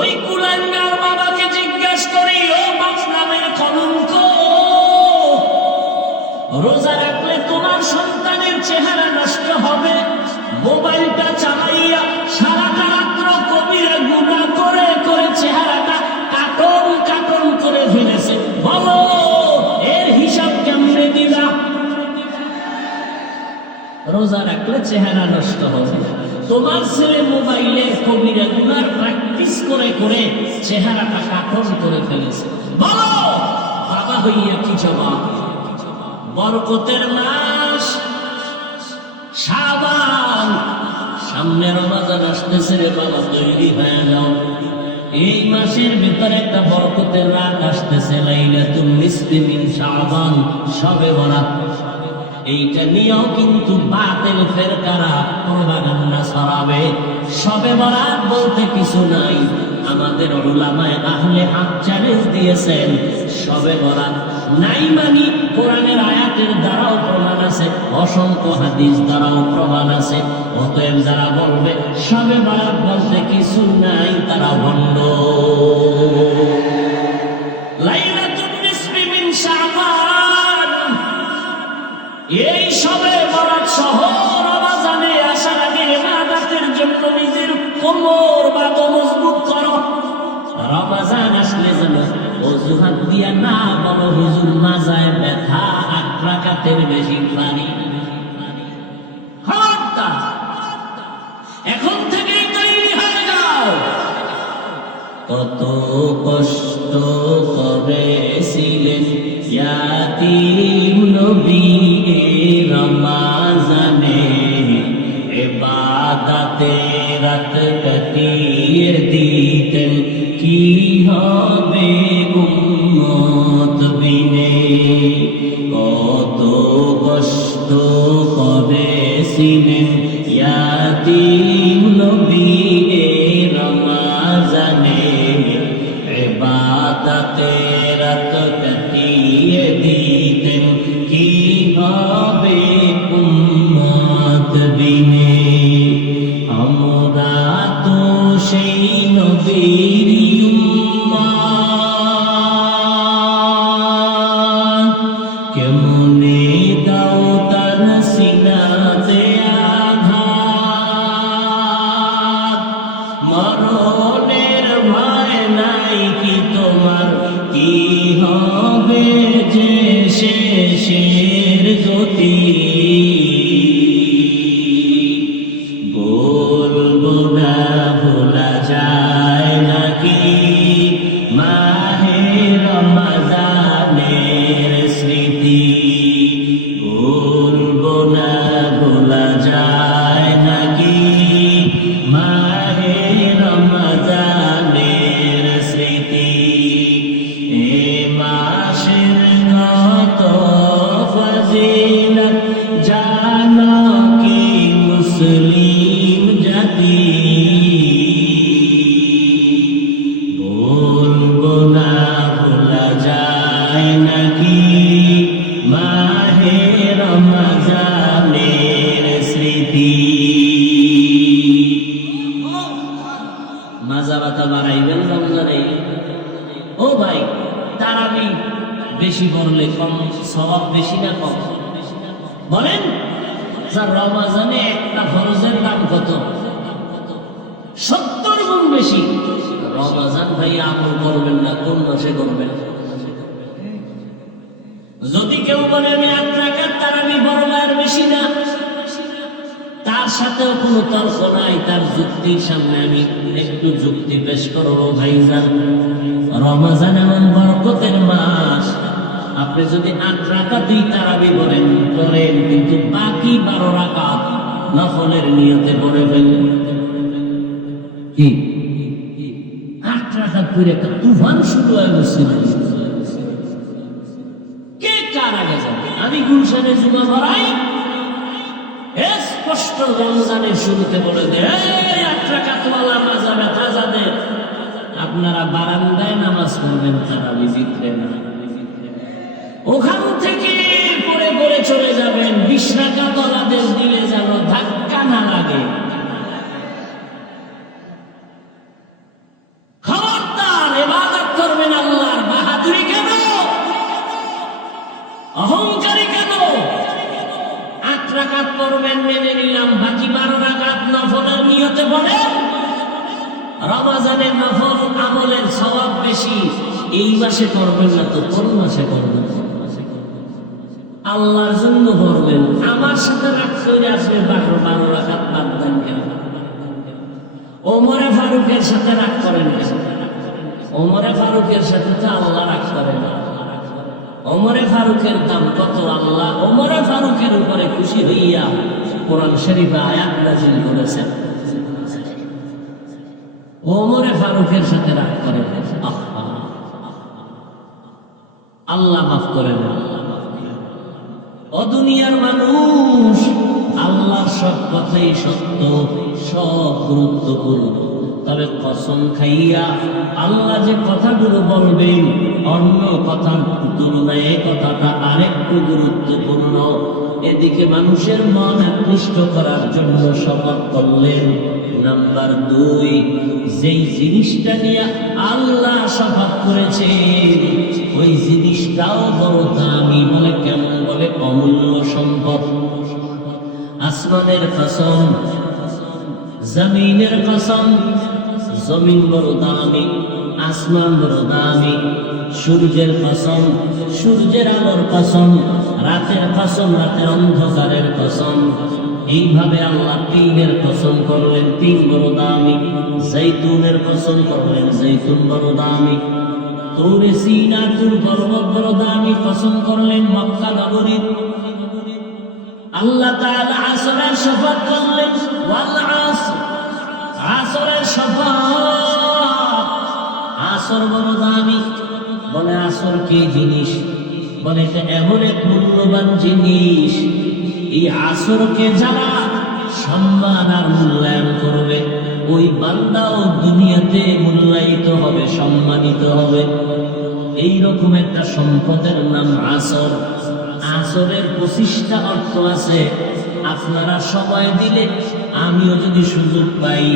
ওই কুলাঙ্গার বাবাকে জিজ্ঞেস করি, ও বাপ নামের কলঙ্ক, রোজা রাখলে তোমার সন্তানের চেহারা নষ্ট হবে, মোবাইলটা চালাইয়া সারাটা রাত্র কবিরা গুনাহ করে করে চেহারাটা কাটন কাটন করে ফেলেছে, বলো এর হিসাব কেমনে দিবা? রোজা রাখলে চেহারা নষ্ট হবে, তোমার ছেলে মোবাইলের কবিরা গুনার প্র্যাকটিস করে করে চেহারাটা কাটন করে ফেলেছে, বলো বাবা হইয়া কি জবাব? বরকতের মাস শাবান, সামনে রমজান আসতেছে রে বাবা, তৈরি হয়ে যাও। এই মাসের ভিতরে একটা বরকতের রাত আসতেছে, লাইলাতুন নিসফি মিন শাবান, শবে বরাত। এইটা নিয়েও কিন্তু বাতিল ফেরকারা প্রপাগান্ডা ছড়াবে। শবে বরাত বলতে কিছু নাই, আমাদের উলামায়ে আহলে হক চ্যালেঞ্জ দিয়েছেন, শবে বরাত নাই মানি কোরআনের আয়াতের দ্বারাও প্রমাণ আছে, অসংখ্য হাদিস দ্বারাও প্রমাণ আছে। অতএব যারা বলবে শবে বরাত বলতে কিছু নাই, তারা ভণ্ড। লাইলাতুন নিসফি মিন শাবান, এই শবে বরাত সহ রমজানে আসার আগে ইবাদতের জন্য নিজের কোমর বাঁধো, মজবুত করো। রমজান আসলে যেন অজুহাত দিয়া না বলো হুজুর মাজায় ব্যথা, 8 রাকাতের বেশি পানি। এখন থেকেই তৈরি হয়ে যাও। কত কষ্ট করেছিলেন ইয়াতীম নবী রমজানে, ইবাদতে রাত কাটিয়ে দিতেন, কি হবে উম্মত বিনে। কত কষ্ট করেছিলেন ইয়াতীম নবী রমজানে, ইবাদতে রাত কাটিয়ে দিতেন, কি হবে উম্মত বিনে। আমরা তো সেই নবীর উম্মত, কেমনে দাও তার সিনাতে আঘাত। মরণের ভয় নাই কি তোমার, কি হবে যে শেষের গতি। বলবো না ভোলা যায় নাকি মাহে রমজানের স্মৃতি। বলবো না ভোলা যায় নাকি মাহে রমজানের স্মৃতি। এ মাসের কত ফজিলত জানো কি মুসলিম জাতি। বলবো না ভোলা যায় নাকি মাহে রমজানের স্মৃতি। মাজা ব্যথা বাড়াইবেন রমজানে। ও ভাই, তারাবি বেশি পড়লে কম সওয়াব বেশি না কম? বলেন। স্যার রমজানে একটা ফরজের দাম কত? 70 গুণ বেশি। রমজান ভাই আমল করবেন না, কোন মাসে করবেন? যদি কেউ বলে আমি 8 রাকাত তারাবি পড়ব আর বেশি না, তার সাথেও কোনো তর্ক নাই। তার যুক্তির সামনে আমি একটু যুক্তি পেশ করবো। ভাইজান, রমজান এমন বরকতের মাস, আপনি যদি 8 রাকাতই তারাবি করেন, কিন্তু বাকি 12 রাকাত নফলের নিয়তে পড়ে ফেলেন, কি 8 রাকাত করে একটা তুফান শুরু হয়ে বসছে। কে কার আগে যাবে? আমি গুলশানে জুমা পড়াই, স্পষ্ট রমজানের শুরুতে বলে দেয় 8 রাকাতওয়ালা মাজা ব্যথা যাদের, আপনারা বারান্দায় নামাজ পড়বেন, তারাবি জিতবে না। ওখান থেকে পড়ে পড়ে চলে যাবেন, 20 রাকাতওয়ালাদের দিলে যেন ধাক্কা না লাগে। করবেন আল্লাহর বাহাদুরি কেন, অহংকারী কেন? 8 রাকাত পড়বেন মেনে নিলাম, বাকি 12 রাকাত নফলের নিয়তে পড়েন। রমজানের নফল আমলের সওয়াব বেশি, এই মাসে করবেন না তো কোন মাসে করবেন? আল্লাহর জন্য করবেন। আমার সাথে রাগ করে আসবে 12 রাকাত বাদ দেন কেন? ওমরে ফারুকের সাথে রাগ করেন কেন? ওমরে ফারুকের সাথে তো আল্লাহ রাগ করে না। ওমরে ফারুকের দাম কত? আল্লাহ ওমরে ফারুকের উপরে খুশি হইয়া কোরআন শরীফে আয়াত নাযিল করেছেন। ওমরে ফারুকের সাথে রাগ করে না। আল্লাহ মাফ করেন না। ও দুনিয়ার মানুষ, আল্লাহর সব কথাই সত্য, সব গুরুত্বপূর্ণ। তবে কসম খাইয়া আল্লাহ যে কথাগুলো বলবেন অন্য কথার তুলনায় এই কথাটা আরেকটু গুরুত্বপূর্ণ। এদিকে মানুষের মন আকৃষ্ট করার জন্য শপথ করলেন। নাম্বার 2, যেই জিনিসটা নিয়ে আল্লাহ শপথ করেছেন ওই জিনিসটাও বড় দামি। বলে কেমন? বলে অমূল্য সম্পদ। আসমানের কসম, জমিনের কসম। জমিন বড় দামি, আসমান বড় দামি। সূর্যের কসম, সূর্যের আলোর কসম। রাতের কসম, রাতের অন্ধকারের কসম। এইভাবে আল্লাহ 3-এর কসম করলেন, 3 বড় দামি। জৈতুনের কসম করলেন, জৈতুন বড় দামি। তুরে সিনা, তুর পর্বত বড় দামি, কসম করলেন মক্কা নগরীর। আল্লাহ তাআলা আসরের শপথ করলেন, ওয়াল আসর, আসরের শপথ। আসর বড় দামি। বলে আসর কি জিনিস? বলে এটা এমন এক মূল্যবান জিনিস, এই আসরকে যারা সম্মান আর মূল্যায়ন করবে ওই বান্দাও দুনিয়াতে মূল্যায়িত হবে, সম্মানিত হবে। এইরকম একটা সম্পদের নাম আসর। আসরের 25টা অর্থ আছে। আপনারা সময় দিলে, আমিও যদি সুযোগ পাই,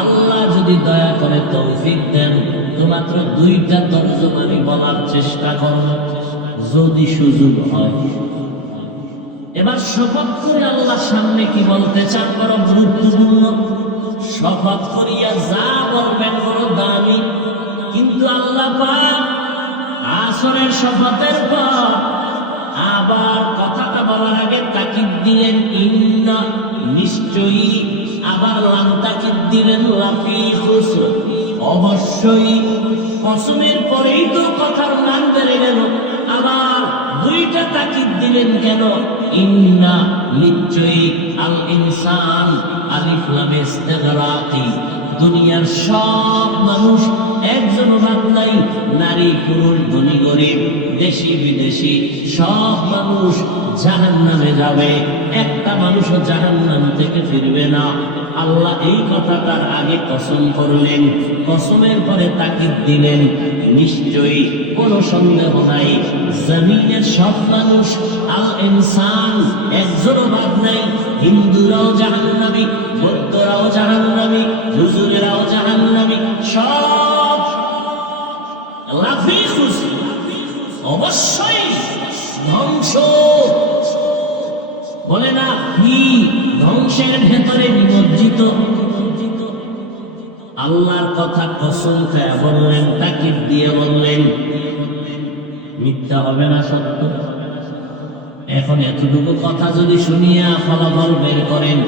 আল্লাহ যদি দয়া করে তৌফিক দেন, তো মাত্র 2টা তর্জমা আমি বলার চেষ্টা করব যদি সুযোগ হয়। এবার শপথ করে আল্লাহর সামনে কি বলতে চান বড় গুরুত্বপূর্ণ। শপথ করিয়া যা বলবেন বড় দামি। কিন্তু আল্লাহ পাক আসরের শপথের পর আবার কথাটা বলার আগে তাকিদ দিলেন, ইন্না, নিশ্চয়ই। আবার লাম তাকিদ দিলেন, লাফি খুসর, অবশ্যই। কসমের পরেই তো কথার মান বেড়ে গেল। আবার 2টা তাকিদ দিলেন কেন? ইন্না, নিশ্চয়ই। আল ইনসান, আলিফ লাম ইস্তিগরাকি। দুনিয়ার সব মানুষ, একজন বাদ নাই, নারী পুরুষ ধনী গরিব দেশি বিদেশি সব মানুষ জাহান্নামে যাবে। একটা মানুষও জাহান্নাম থেকে ফিরবে না। আল্লাহ এই কথাটার আগে কসম করলেন, কসমের পরে তাকিদ দিলেন, নিশ্চয়ই, কোনো সন্দেহ নাই। জমিনের সব মানুষ, আল ইনসান, একজনও বাদ নাই। হিন্দুরাও জাহান্নামী, বৌদ্ধরাও জাহান্নামী, হুজুরেরাও জাহান্নামী, সব লাফি খুশি, অবশ্যই ধ্বংস। বলে না কি ধ্বংসের ভেতরে নিমজ্জিত। আল্লাহর কথা কসম খায়া বললেন, তাকিদ দিয়ে বললেন, মিথ্যা হবে না, সত্য। এখন এতটুকু কথা যদি শুনিয়া ফলাফল বের করেন,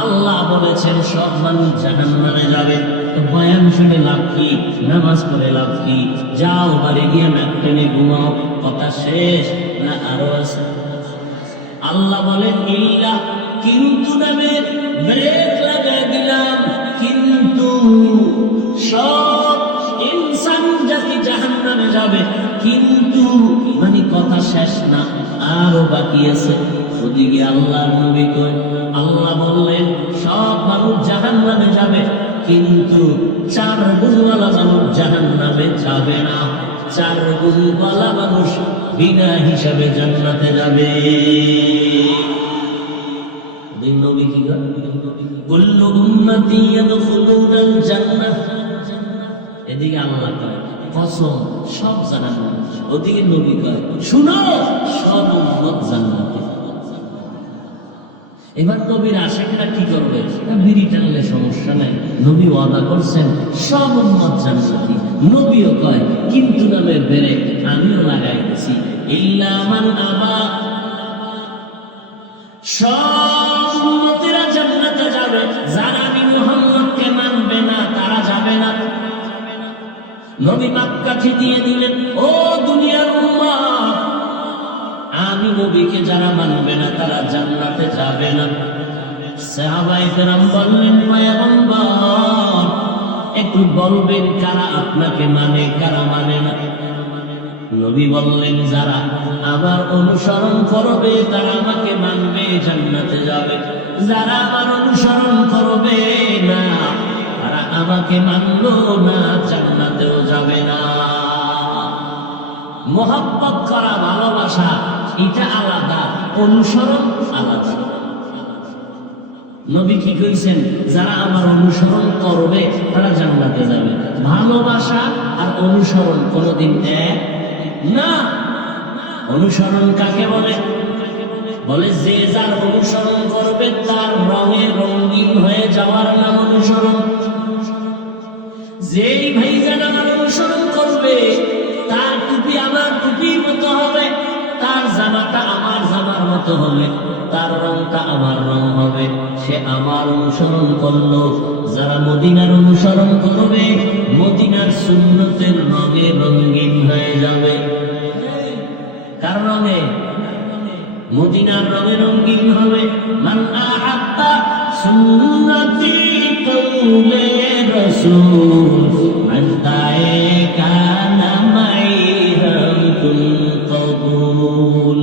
আল্লাহ বলেছেন সব মানুষ জাহান্নামে যাবে, তো বয়ান শুনে লাভ কি? নামাজ পড়ে লাভ কি? যাও বাড়ি গিয়ে নাক টেনে ঘুমাও। কথা শেষ না আরো আছে? আল্লাহ বলেন, ইল্লা, কিন্তু নামের ব্রেক লাগাই দিলাম। কিন্তু সব ইনসান জাতি জাহান্নামে যাবে, কিন্তু মানে কথা শেষ না, আরো বাকি আছে। ওদিকে আল্লাহর নবী কই, আল্লাহ বললেন সব মানুষ জাহান্নামে যাবে, কিন্তু 4 গুণওয়ালা মানুষ জাহান্নামে যাবে না। 4 গুণওয়ালা মানুষ বিনা হিসাবে জান্নাতে যাবে। নবী কি করেন? কুল্লু উম্মতি ইয়াদখুলুনাল জান্নাহ। এদিকে আল্লাহ কয় কসম সব জানানো। ওদিকে নবী কয় শুনো, সব উম্মত জান্নাতে। এবার নবীর আশিকরা কি করবে? বিড়ি টানলে সমস্যা নাই, নবী ওয়াদা করছেন সব উম্মত জান্নাতি। নবীও কয় কিন্তু নামের বেড়ে আমিও লাগাই দিছি ইল্লা মান আবা, সব উম্মতেরা জান্নাতে যাবে, যারা আমি মুহাম্মদকে মানবে না তারা যাবে না। নবী মাপকাঠি দিয়ে দিলেন, ও দুনিয়ার উম্মত, আমি নবীকে যারা মানবে না তারা জান্নাতে যাবে না। সাহাবায়ে কেরাম বললেন, পয়গম্বর একটু বলবেন কারা আপনাকে মানে কারা মানে না? নবী বললেন, যারা আমার অনুসরণ করবে তারা আমাকে মানবে, জান্নাতে যাবে। যারা আমার অনুসরণ করবে না তারা আমাকে মানলো না, জান্নাতেও যাবে না। মোহাব্বত করা, ভালোবাসা এটা আলাদা, অনুসরণ আলাদা। নবী কি কইছেন? যারা আমার অনুসরণ করবে তারা জান্নাতে যাবে। ভালোবাসা আর অনুসরণ কোনদিন এক না। অনুসরণ কাকে বলে? বলে যে যার অনুসরণ করবে তার রঙে রঙিন হয়ে যাওয়ার নাম অনুসরণ। যেই ভাইজান আমার অনুসরণ করবে তার টুপি আমার টুপির মতো হবে, তার জামাটা আমার জামার মতো হবে, তার রংটা আমার রং হবে, সে আমার অনুসরণ করলো। যারা মদিনার অনুসরণ করবে মদিনার সুন্নতের রঙে রঙিন হয়ে যাবে। কার রঙে? মদিনার রঙে রঙিন হবে। মান আহাব্বা সুন্নতি কওলে রাসূল মান তায়ে কানা মাইরাম কুল কবুল।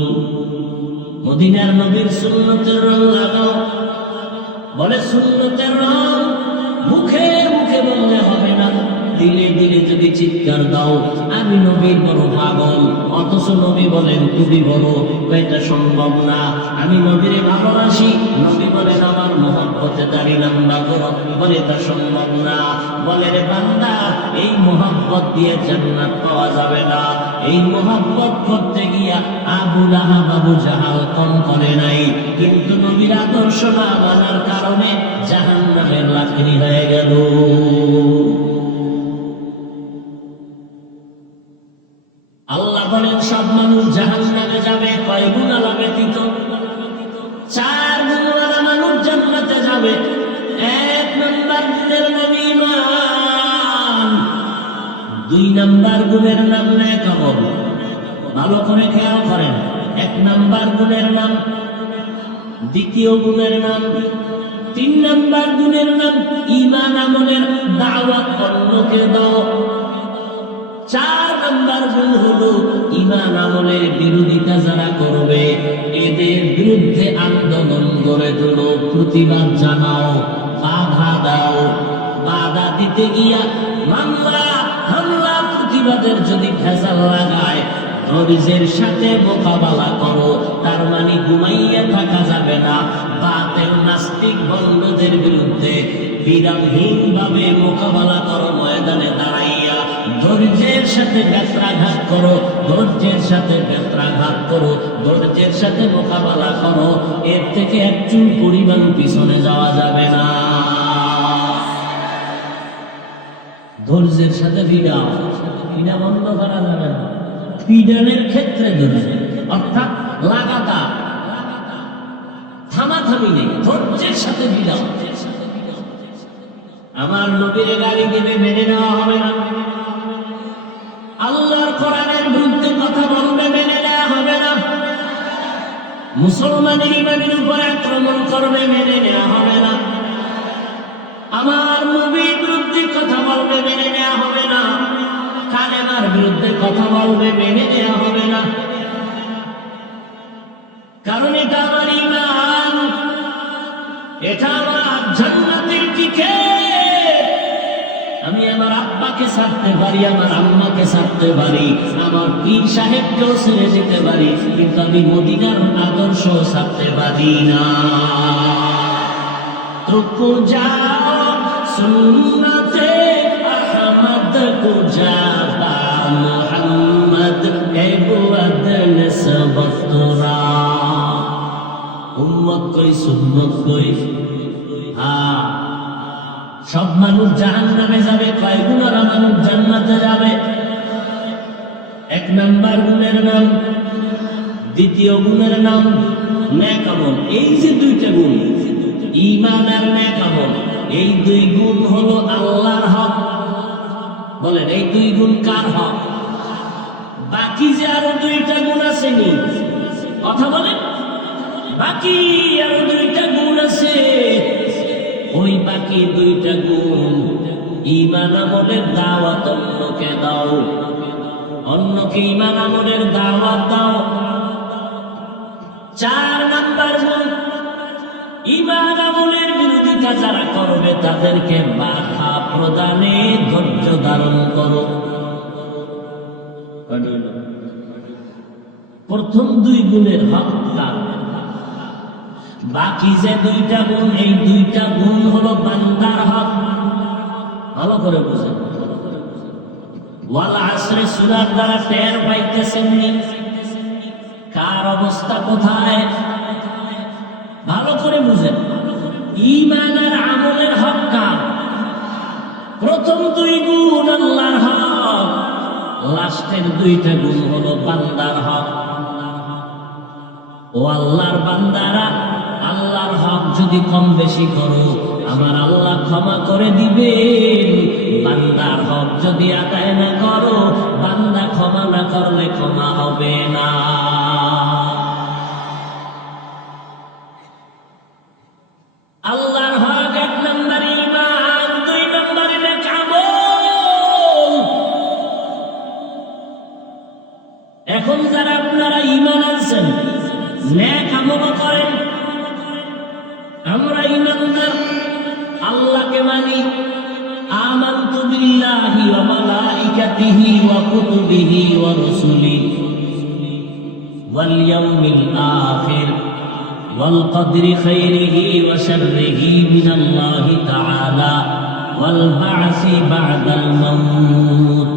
মদিনার নবীর সুন্নতের রং লাগাও। বলে সুন্নতের রং মুখে মুখে বললে হবে না, দিলে দিলে যদি চিৎকার দাও আমি নবীর বড় পাগল, অথচ নবী বলেন তুমি বড়, এটা সম্ভব না। আমি নবীরে ভালোবাসি, নবী বলেন আমার মহব্বতে দাড়ি লম্বা করো, বলে এটা সম্ভব না। বলে রে বান্দা, এই মহব্বত দিয়ে জান্নাত পাওয়া যাবে না। এই মহব্বত করতে গিয়া আবু লাহাব আবু জাহাল কম করে নাই, কিন্তু নবীর আদর্শ না মানার কারণে জাহান্নামের লাকড়ি হয়ে গেল। আল্লাহ বলেন সব মানুষ জাহান্নামে যাবে, কয় গুনাহ ব্যতীত। 4 গুণওয়ালা মানুষ জান্নাতে যাবে। 1 নাম্বার গুণের নাম ঈমান, 2 নাম্বার গুণের নাম নেক আমল। ভালো করে খেয়াল করেন, 1 নাম্বার গুণের নাম, 2য় গুণের নাম, 3 নাম্বার গুণের নাম ঈমান আমলের দাওয়াত অন্যকে দাও। 4 নাম্বার গুণ হলো ঈমান আমলের বিরোধিতা যারা করবে এদের বিরুদ্ধে আন্দোলন গড়ে তোলো, প্রতিবাদ জানাও, বাধা দাও। বাধা দিতে গিয়া মামলা হামলা প্রতিবাদের যদি ভেজাল লাগায় ধৈর্যের সাথে মোকাবেলা করো। তার মানে ঘুমাইয়া থাকা যাবে না। বাতিল নাস্তিক বন্ধদের বিরুদ্ধে বিরামহীন ভাবে মোকাবেলা করো, ময়দানে দাঁড়াইয়া ধৈর্যের সাথে বেত্রাঘাত করো, ধৈর্যের সাথে বেত্রাঘাত করো, ধৈর্যের সাথে মোকাবেলা করো। এর থেকে একটু পরিমাণ পিছনে যাওয়া যাবে না। ধৈর্যের সাথে পিডা বন্ধ করা যাবে না। পিডানের ক্ষেত্রে ধৈর্য, অর্থাৎ লাগাতার, থামাথামি নেই, ধৈর্যের সাথে পিডা। আমার নবীর গালি দিবে, মেনে নেওয়া হবে না। আল্লাহর কোরআনের বিরুদ্ধে কথা বলবে, মেনে নেওয়া হবে না। মুসলমানের ইমানের উপর আক্রমণ করবে, মেনে নেওয়া হবে না। আমার নবীর বিরুদ্ধে কথা বলবে, মেনে নেওয়া হবে না। কালেমার বিরুদ্ধে কথা বলবে, মেনে নেওয়া হবে না। কারণ এটা আমার ঈমান, এটা আমার জান্নাতের টিকিট। আমি আমার আব্বাকে ছাড়তে পারি, আমার আম্মাকে ছাড়তে পারি, আমার পীর সাহেবকেও ছেড়ে যেতে পারি, কিন্তু আমি মদিনার আদর্শ ছাড়তে পারি না। তো যাও সুন্নতে আহমদ কো যাবা মুহাম্মদ এ বুয়াদ নিসবত তোরা উম্মত কই সুন্নত কই হ্যাঁ সব মানুষ জাহান্নামে যাবে কয় গুণারা মানুষ জান্নাতে যাবে এক নাম্বার গুণের নাম দ্বিতীয় গুণের নাম নেক আমল এই যে দুইটা গুণ ঈমান আর নেক আমল এই দুই গুণ হলো আল্লাহর হক বলেন এই দুই গুণ কার হক বাকি যে আরো দুইটা গুণ আছে নি কথা বলেন বাকি আরো দুইটা গুণ আছে ওই বাকি দুইটা গুণ ঈমান আমলের দাওয়াত অন্যকে দাও অন্যকে ঈমান আমলের দাওয়াত দাও চার নাম্বার গুণ ঈমান আমলের বিরোধিতা যারা করবে তাদেরকে বাধা প্রদানে ধৈর্য ধারণ করো প্রথম দুই গুণের হক তার বাকি যে দুইটা গুণ এই দুইটা গুণ হলো বান্দার হক ভালো করে বুঝেন ওয়াল আসরে সূরার দ্বারা টের পাইতেছেন কার অবস্থা কোথায় ভালো করে বুঝেন ঈমান আর আমলের হক কার প্রথম দুই গুণ আল্লাহর হক লাস্টের দুইটা গুণ হলো বান্দার হক ও আল্লাহর বান্দারা আল্লাহর হক যদি কম বেশি করো আমার আল্লাহ ক্ষমা করে দিবেন বান্দার হক যদি আদায় না করো বান্দা ক্ষমা না করলে ক্ষমা হবে না আল্লাহর হক এক নম্বরে ঈমান দুই নম্বরে নেক আমল এখন যারা আপনারা ঈমান আনছেন নেক আমল করেন আমরা ঈমানদার আল্লাহকে মানি আমানতু বিল্লাহি ওয়া মালাইকাতিহি ওয়া কুতুবিহি ওয়া রুসুলিহি ওয়াল ইয়াউমিল আখির ওয়াল কদরি খাইরিহি ওয়া শাররিহি মিনাল্লাহি তাআলা ওয়াল বা'সি বা'দাল মাউত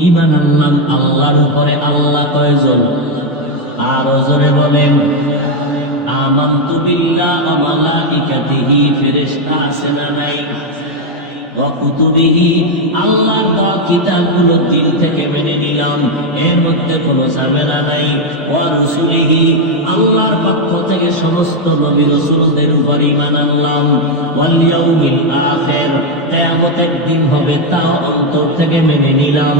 ঈমান আনলাম আল্লাহর উপরে আল্লাহ কয়জন আর জোরে বলেন আমানতু বিল্লাহি ওয়া মালাইকাতিহি ফেরেশতা আছে না নাই ওয়া কুতুবিহি আল্লাহর দেওয়া কিতাবগুলো দিল থেকে মেনে নিলাম এর মধ্যে কোনো ঝামেলা নাই ওয়া রুসুলিহি আল্লাহর পক্ষ থেকে সমস্ত নবী রাসূলদের উপর ঈমান আনলাম ওয়াল ইয়াউমিল আখির কিয়ামতের দিন হবে তা অন্তর থেকে মেনে নিলাম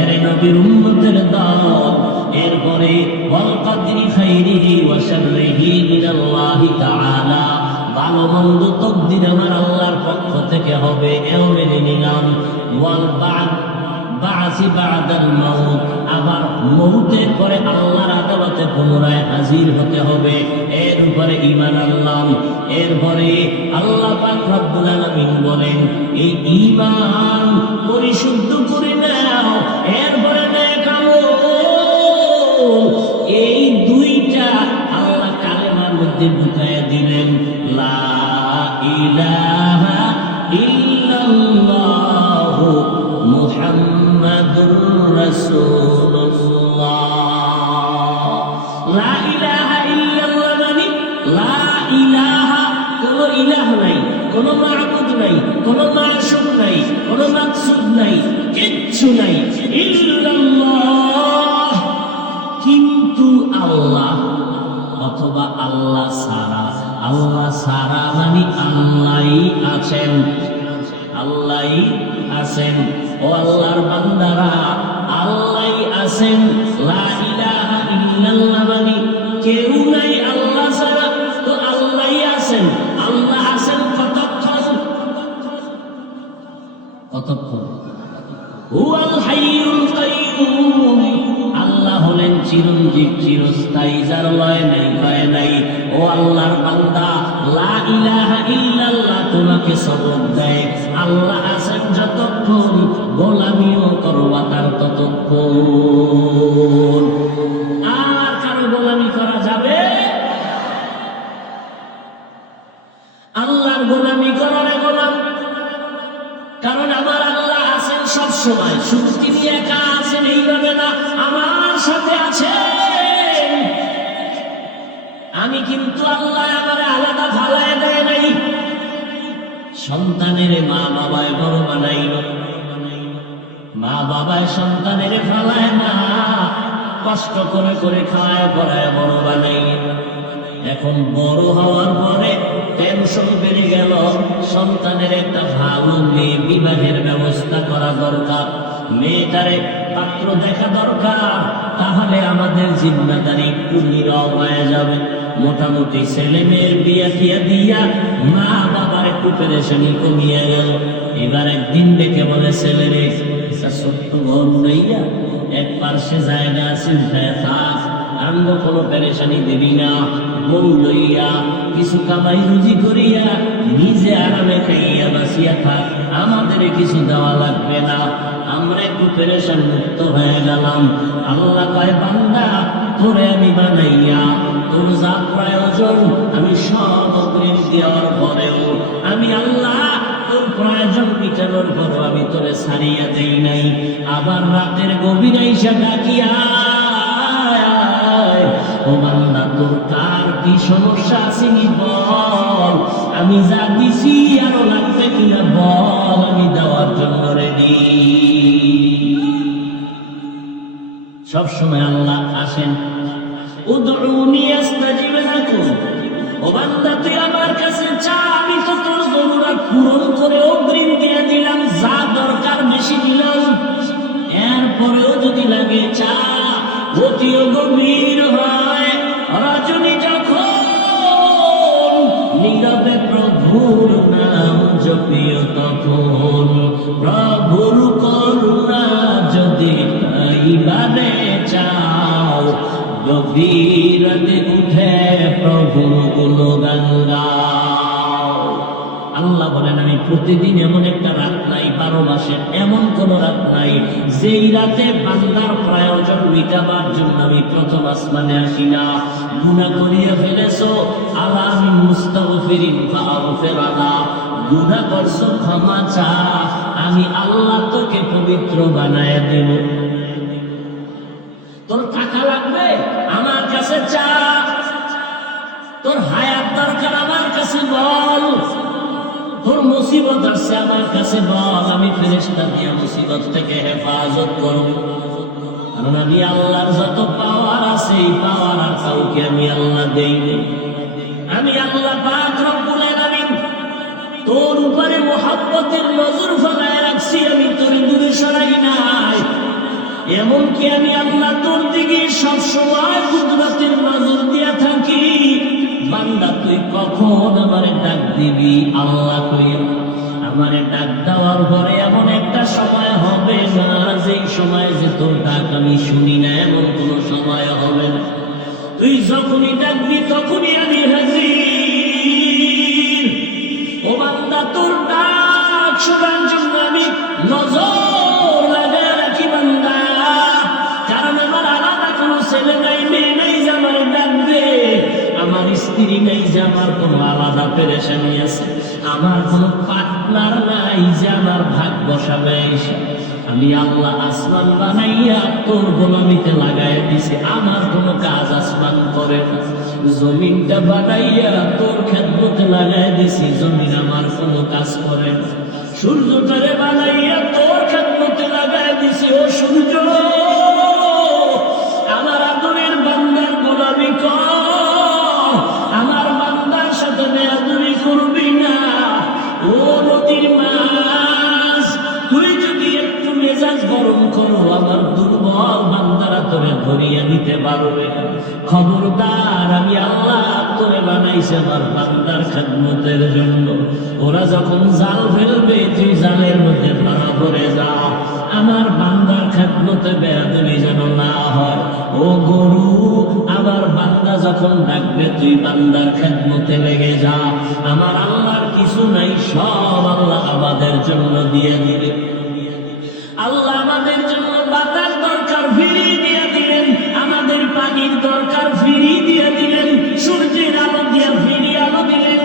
এর নবীর উম্মতের দাওয়াত এরপরে ওয়াল কদরি খাইরিহি ওয়া শাররিহি মিনাল্লাহি তাআলা ভালো মন্দ তকদির আমার আল্লাহর পক্ষ থেকে হবে এও মেনে নিলাম ওয়াল বা'সি বা'দাল মাউত আবার মউতের পরে আল্লাহর আদালতে পুনরায় হাজির হতে হবে এর উপরে ঈমান আনলাম এরপরে আল্লাহ পাক রব্বুল আলামিন বলেন এই ঈমান পরিশুদ্ধ করে নাও এরপরে নেক আমল এই দুইটা আল্লাহ কালেমার মধ্যে ঢুকায়া দিলেন লা ইলাহা ইল্লাল্লাহু মুহাম্মাদুর রাসূলুল্লাহ লা ইলাহা ইল্লাল্লাহ মানে লা ইলাহা কোনো ইলাহ নাই কোনো মাবুদ নাই কোনো মাশূক নাই কোনো মাকসুদ নাই কিচ্ছু নাই ইল্লাল্লাহ কিন্তু আল্লাহ অথবা আল্লাহ সারা মানে আল্লাহই আছেন আল্লাহই আছেন ও আল্লাহর বান্দারা আল্লাহই আছেন লা ইলাহা ইল্লাল্লাহ মানে কেউ নাই আল্লাহ ছাড়া তো আল্লাহই আছেন আল্লাহ আছেন কতক্ষণ হুয়াল হাইয়ুল কাইয়্যুম আল্লাহ হলেন চিরঞ্জীব চিরস্থায়ী যার লয় নাই ও আল্লাহর বান্দা লা ইলাহা ইল্লাল্লাহ তোমাকে সবক দেয় আল্লাহ আছেন যতক্ষণ গোলামিও করবা তার ততক্ষণ আর কারো গোলামি করা যাবে আল্লাহর গোলামি করার গোলাম কারণ আমার আল্লাহ আছেন সব সময় শুধু তিনি একা আছেন এই এইভাবে না, আমার সাথে আছেন। আমি কিন্তু আল্লাহ আমারে আলাদা ফালায় দেয় নাই। সন্তানের মা বাবায় বড় বানাইল, মা বাবায় সন্তানের ফালায় না, কষ্ট করে করে খাওয়ায় পড়ায় বড় বানাই। এখন বড় হওয়ার পরে টেনশন বেড়ে গেল, সন্তানের একটা ভালো মেয়ে বিবাহের ব্যবস্থা করা দরকার, মেয়েটারে পাত্র দেখা দরকার, তাহলে আমাদের জিম্মাদারি একটু নীরব হয়ে যাবে। মোটামুটি ছেলে মেয়ের বিয়া টিয়া দিয়া মা বাবার একটু পেরেশানি কমিয়ে গেল। এবার একদিন ডেকে বলে, ছেলে রে ছোট্ট ঘর লইয়া এক পার্শ্বে জায়গা আছে, উঠায় থাক, আমরা কোনো পেরেশানি দিবি না, বউ লইয়া কিছু কামাই রুজি করিয়া নিজে আরামে খাইয়া বাঁচিয়া থাক, আমাদের কিছু দেওয়া লাগবে না, আমরা একটু পেরেশান মুক্ত হয়ে গেলাম। আল্লাহ কয়, বান্দা তোরে আমি বানাইয়া তোর যা প্রয়োজন আমি সব অগ্রিম দেওয়ার পরেও আমি আল্লাহ তোর প্রয়োজন মিটানোর পরও আমি তোরে ছাড়িয়া দেই নাই। আবার রাতের গভীর আইসা ডাকিয়া, ও বান্দা তোর কার কি সমস্যা আছে বল, আমি যা দিছি আরো লাগবে কিনা বল, আমি দেওয়ার জন্য রেডি। সবসময় আল্লাহ আসেন, উদউনি আস্তাজিব লাকুম, ও বান্দা তুই আমার কাছে চা, আমি তো তোর জরুরত পূরণ করে অগ্রিম দিয়ে দিলাম, যা দরকার বেশি দিলাম, এরপরেও যদি লাগে চা। অতিও গভীর হয় রজনী যখন নীরবে প্রভুর নাম জপিও তখন, প্রভুর করুণা যদি পাইবারে চাও, গভীরতে উঠে প্রভুর গুণগান গাও। আল্লাহ বলেন, আমি প্রতিদিন এমন একটা রাত নাই, 12 মাসের এমন কোন রাত নাই যেই রাতে বান্দার প্রয়োজন মিটাবার জন্য আমি প্রথম আসমানে আসি না। গুনাহ করিয়া ফেলেছো, আলা মিন মুস্তাগফিরিন ফাগফিরানা, গুনাহ করছো ক্ষমা চা, আমি আল্লাহ তোকে পবিত্র বানায়া দেব। তোর টাকা লাগবে আমার কাছে চা, তোর হায়াত দরকার আমার কাছে বল, তোর মুসিবত আসছে আমার কাছে বল, আমি ফেরেশতা দিয়ে মুসিবত থেকে হেফাজত করব। কারণ আমি আল্লাহর যত পাওয়ার আছে, এই পাওয়ার আর কাউকে আমি আল্লাহ দেই নাই। আমি আল্লাহ পাক রব্বুল আলামিন তোর উপরে মুহাব্বতের নজর ফেলায় রাখছি, আমি তোর দূরে সরাই নাই। এমনকি আমি আল্লাহ তোর দিকে সবসময় কুদরতের নজর দিয়া থাকি। বান্দা তুই কখন আমারে ডাক দিবি, আল্লাহ কই আমারে ডাক দেওয়ার পরে এমন একটা সময় হবে না যেই সময় যে তোর ডাক আমি শুনি না, এমন কোন সময় হবে না। তুই যখনই ডাকবি তখনই আমি হাজির। ও বান্দা তোর ডাক শোনার জন্য আমি নজর লাগায় রাখি বান্দা, কারণ আমার আলাদা কোনো ছেলে নাই, মেয়ে নাই যে আমার ডাকবে, আমার স্ত্রী নাই যে আমার কোনো আলাদা পেরেশানি আছে, আমার কোনো পার্টনার নাই যে আমার ভাগ বসাবে। আমি আল্লাহ আসমান বানাইয়া তোর গোলামিতে লাগাই দিছি, আমার কোনো কাজ আসমান করে না। জমিনটা বানাইয়া তোর খেদমতে লাগাই দিছি, জমিন আমার কোনো কাজ করে না। সূর্যটারে বানাইয়া তোর খেদমতে লাগাই দিছি, ও সূর্য আমার আদরের বান্দার গোলামি কর, আমার বান্দার সাথে বেয়াদবি করবি না। ও নদীর মাছ, তুই যদি একটু মেজাজ গরম করো, আমার দুর্বল বান্দারা তোরে ধরিয়ে দিতে পারবে। খবরদার, আমি আল্লাহ তোরে বানাইছে আমার বান্দার খেদমতের জন্য। ওরা যখন জাল ফেলবে তুই জালের মধ্যে ধরা পড়ে যা, আমার বান্দার খেদমতে বেয়াদবি যেন না হয়। ও গরু, আমার বান্দা যখন ডাকবে তুই বান্দার খেদমতে লেগে যা। আমার আল্লাহর কিছু নাই, সব আল্লাহ আমাদের জন্য দিয়ে দিবে। আল্লাহ আমাদের জন্য বাতাস দরকার ফিরিয়ে দিয়ে দিলেন, আমাদের পানির দরকার ফিরিয়ে দিয়ে দিলেন, সূর্যের আলো দিয়ে ফিরিয়ে আলো দিলেন,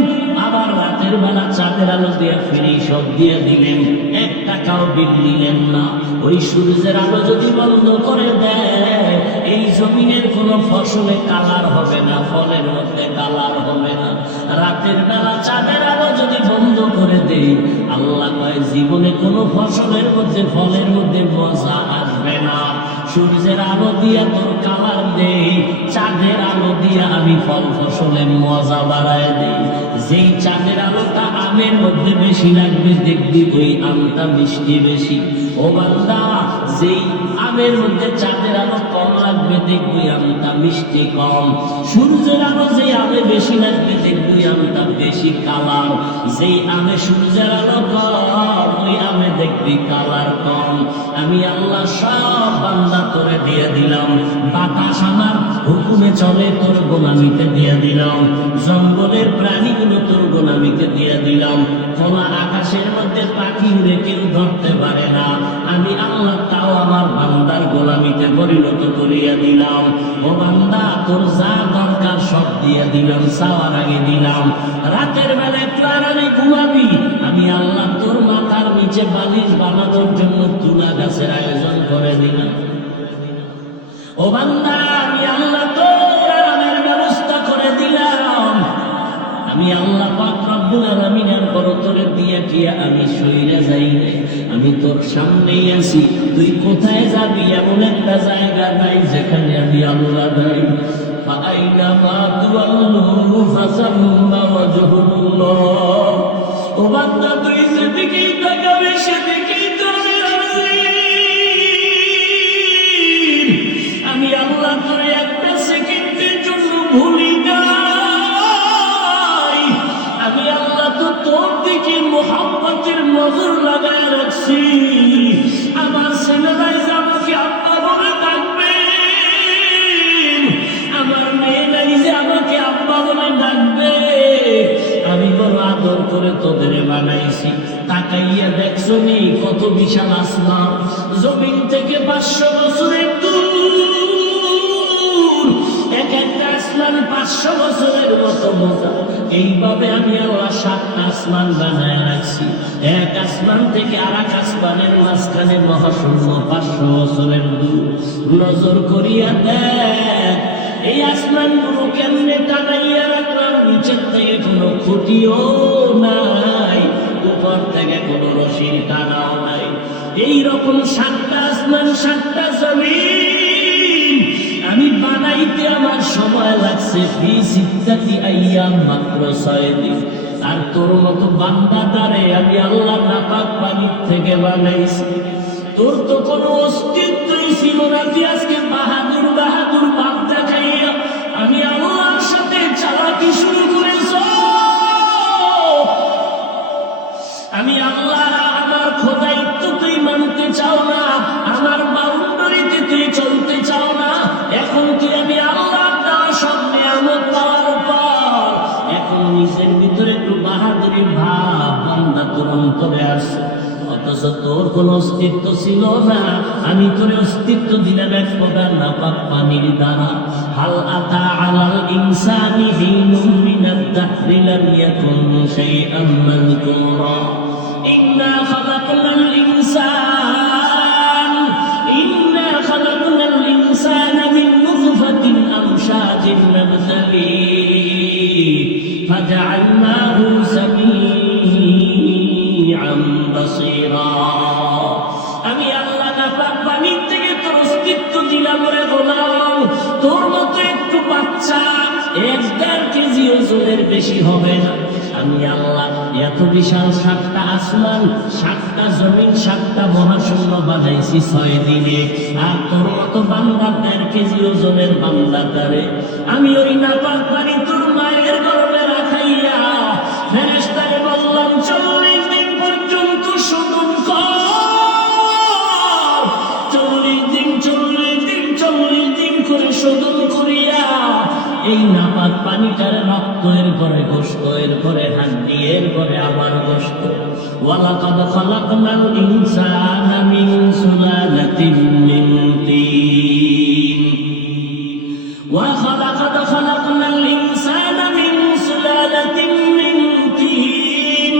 আবার রাতের বেলা চাঁদের আলো দিয়ে ফিরিয়ে সব দিয়ে দিলেন। একটা টাকাও বিল নিলেন না। ওই সূর্যের আলো যদি বন্ধ করে দেয়, এই জমিনের কোনো ফসলে কালার হবে না, ফলের মধ্যে কালার হবে না। রাতের বেলা চাঁদের আলো যদি বন্ধ করে দেয়, আল্লাহ কয় জীবনে কোনো ফসলের মধ্যে, ফলের মধ্যে মজা আসবে না। সূর্যের আলো দিয়া তোর কালার দেই, চাঁদের আলো দিয়া আমি ফল ফসলে মজা বাড়ায় দিই। যেই চাঁদের আলোটা আমের মধ্যে বেশি লাগবে, দেখবি ওই আমটা মিষ্টি বেশি। ও বান্দা, যেই আমের মধ্যে চাঁদের আলো কম লাগবে, দেখবি আমটা মিষ্টি কম। সূর্যের আলো যেই আমে বেশি লাগবে, দেখবি আমটা বেশি কালার। যেই আমে সূর্যের আলো কম, ওই আমে দেখবি কালার কম। আমি আল্লাহ সব বান্দা তোরে দিয়ে দিলাম। বাতাস আমার হুকুমে চলে, তোর গোলামিতে দিয়ে দিলাম। জঙ্গলের প্রাণীগুলো তোর গোলামিতে দিয়ে দিলাম। খোলা আকাশের মধ্যে পাখি উড়ে কেউ ধরতে পারে না, আমি আল্লাহ তাও আমার বান্দার গোলামিতে পরিণত করিয়া দিলাম। ও বান্দা, তোর যা দরকার সব দিয়ে দিলাম, চাওয়ার আগে দিলাম। রাতের বেলা একটু আরামে ঘুমাবি, আমি আল্লাহ তোর মাথার নিচে বালিশ বানানোর জন্য তুলা গাছের আয়োজন করে দিলাম। ও বান্দা, আমি আল্লাহ তোর আরামের ব্যবস্থা করে দিলাম। আমি আল্লাহ পাক রব্বুল আলামিনের বরতরে দিয়ে দিয়ে আমি সইরা যাই নাই, আমি তোর সামনেই আছি। তুই কোথায় যাবি এমন একটা জায়গা নাই যেখানে আমি আল্লাহ নাই। ফাআইনামা তুওয়াল্লু ফাসাম্মা ওয়াজহুল্লাহ। ও বান্দা, তুই যেদিকেই তাকাবি সেদিকেই তোর আমি আল্লাহ তোর একটা সেকেন্ডের জন্য ভুলি নাই। আমি আল্লাহ তো তোর দিকে মোহাব্বতের নজর লাগায় রাখছি। আমার ছেলেরাই যে আমাকে আব্বা বলে ডাকবে, আমার মেয়েরাই যে আমাকে আব্বা বলে ডাকবে, আমি বড় আদর করে তোদের বানাইছি। তাকাইয়া দেখছো নি কত বিশাল আসমান, জমিন থেকে 500 বছরের দূর। এক একটা আসমান 500 বছরের মতো মোটা। এইভাবে আমি আল্লাহ 7টা আসমান বানায় রাখছি। এক আসমান থেকে আর এক আসমানের মাঝখানে মহাশূন্য 500 বছরের দূর। নজর করিয়া দেখ এই আসমানগুলো কেমনে টানাইয়া রাখলাম। নিচের থেকে কোনো খুঁটিও নাই, উপর থেকে কোনো রশির টানাও নাই। এইরকম 7টা আসমান 7টা জমিন আমি বানাইতে আমার সময় লাগছে ফি সিত্তাতি আইয়াম, মাত্র 6 দিন। আর তোর মতো বান্দাটারে আমি আল্লাহ নাপাক পানির থেকে বানাইছি। তোর তো কোনো অস্তিত্বই ছিল না, তুই আজকে বাহাদুর বাহাদুর বাপ দেখাইয়া আমি আল্লাহর সাথে চালাকি শুরু করেছ। আমি আল্লাহ আমার খোদাইত্ব তুই মানতে চাও না, আমার বাউন্ডারিতে তুই চলতে চাও না। এখন তুই আমি আল্লাহ দেওয়া সব নিয়ামত পাওয়ার পর এখন নিজের ভিতরে একটু বাহাদুরি ভাব বান্দা তোর অন্তরে আসে। অথচ তোর কোন অস্তিত্ব ছিল না, আমি তোর অস্তিত্ব দিলাম এক প্রকার নাপাক পানির দ্বারা। হাল আতা আলাল ইনসানি হিনুম মিনাদ দাহরি লাম ইয়াকুন শাইআম মাযকুরা। ইন্না খালাকনাল ইনসানা মিন নুতফাতিন আমশাজিন নাবতালিহি ফাজআলনাহু সামিআন বাসীরা। আমি আল্লাহ নাপাক পানির থেকে তোর অস্তিত্ব দিলাম রে গোলাম। তোর মতো একটু বাচ্চা 1.5 কেজি ওজনের বেশি হবে না। আমি আল্লাহ এত বিশাল 7টা আসমান 7টা জমিন 7টা মহাশূন্য বানাইছি 6 দিনে। আর তোর মতো বান্দা 1.5 কেজি ওজনের বান্দাটারে আমি ওই নাপাক পানি তোর মায়ের গর্ভে রাখাইয়া ফেরেশতারে বললাম 40 দিন পর্যন্ত শোধন কর। 40 দিন করে শোধন করিয়া এই নাপাক পানিটার রক্ত, এর পরে গোশত, এর পরে হাড্ডি, এর পরে আবার গোশত। ওয়ালাকাদ খালাকনাল ইনসানা মিন সুলালাতিন মিন তিন। ওয়ালাকাদ খালাকনাল ইনসানা মিন সুলালাতিন মিন তিন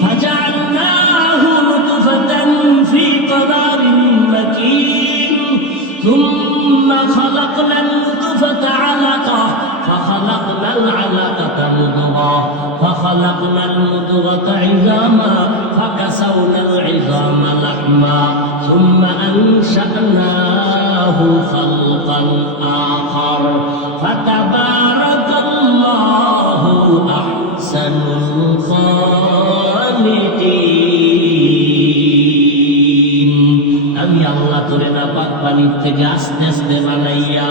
ফাজআলনাহু নুতফাতান ثم خلقنا النطفة علقة فخلقنا العلقة مضغة فخلقنا المضغة عظاما فكسونا العظام لحما ثم أنشأناه خلقا آخر فتبارك الله أحسن الخالقين আমি আল্লাহ তোরে নাপাক পানির থেকে আস্তে আস্তে বানাইয়া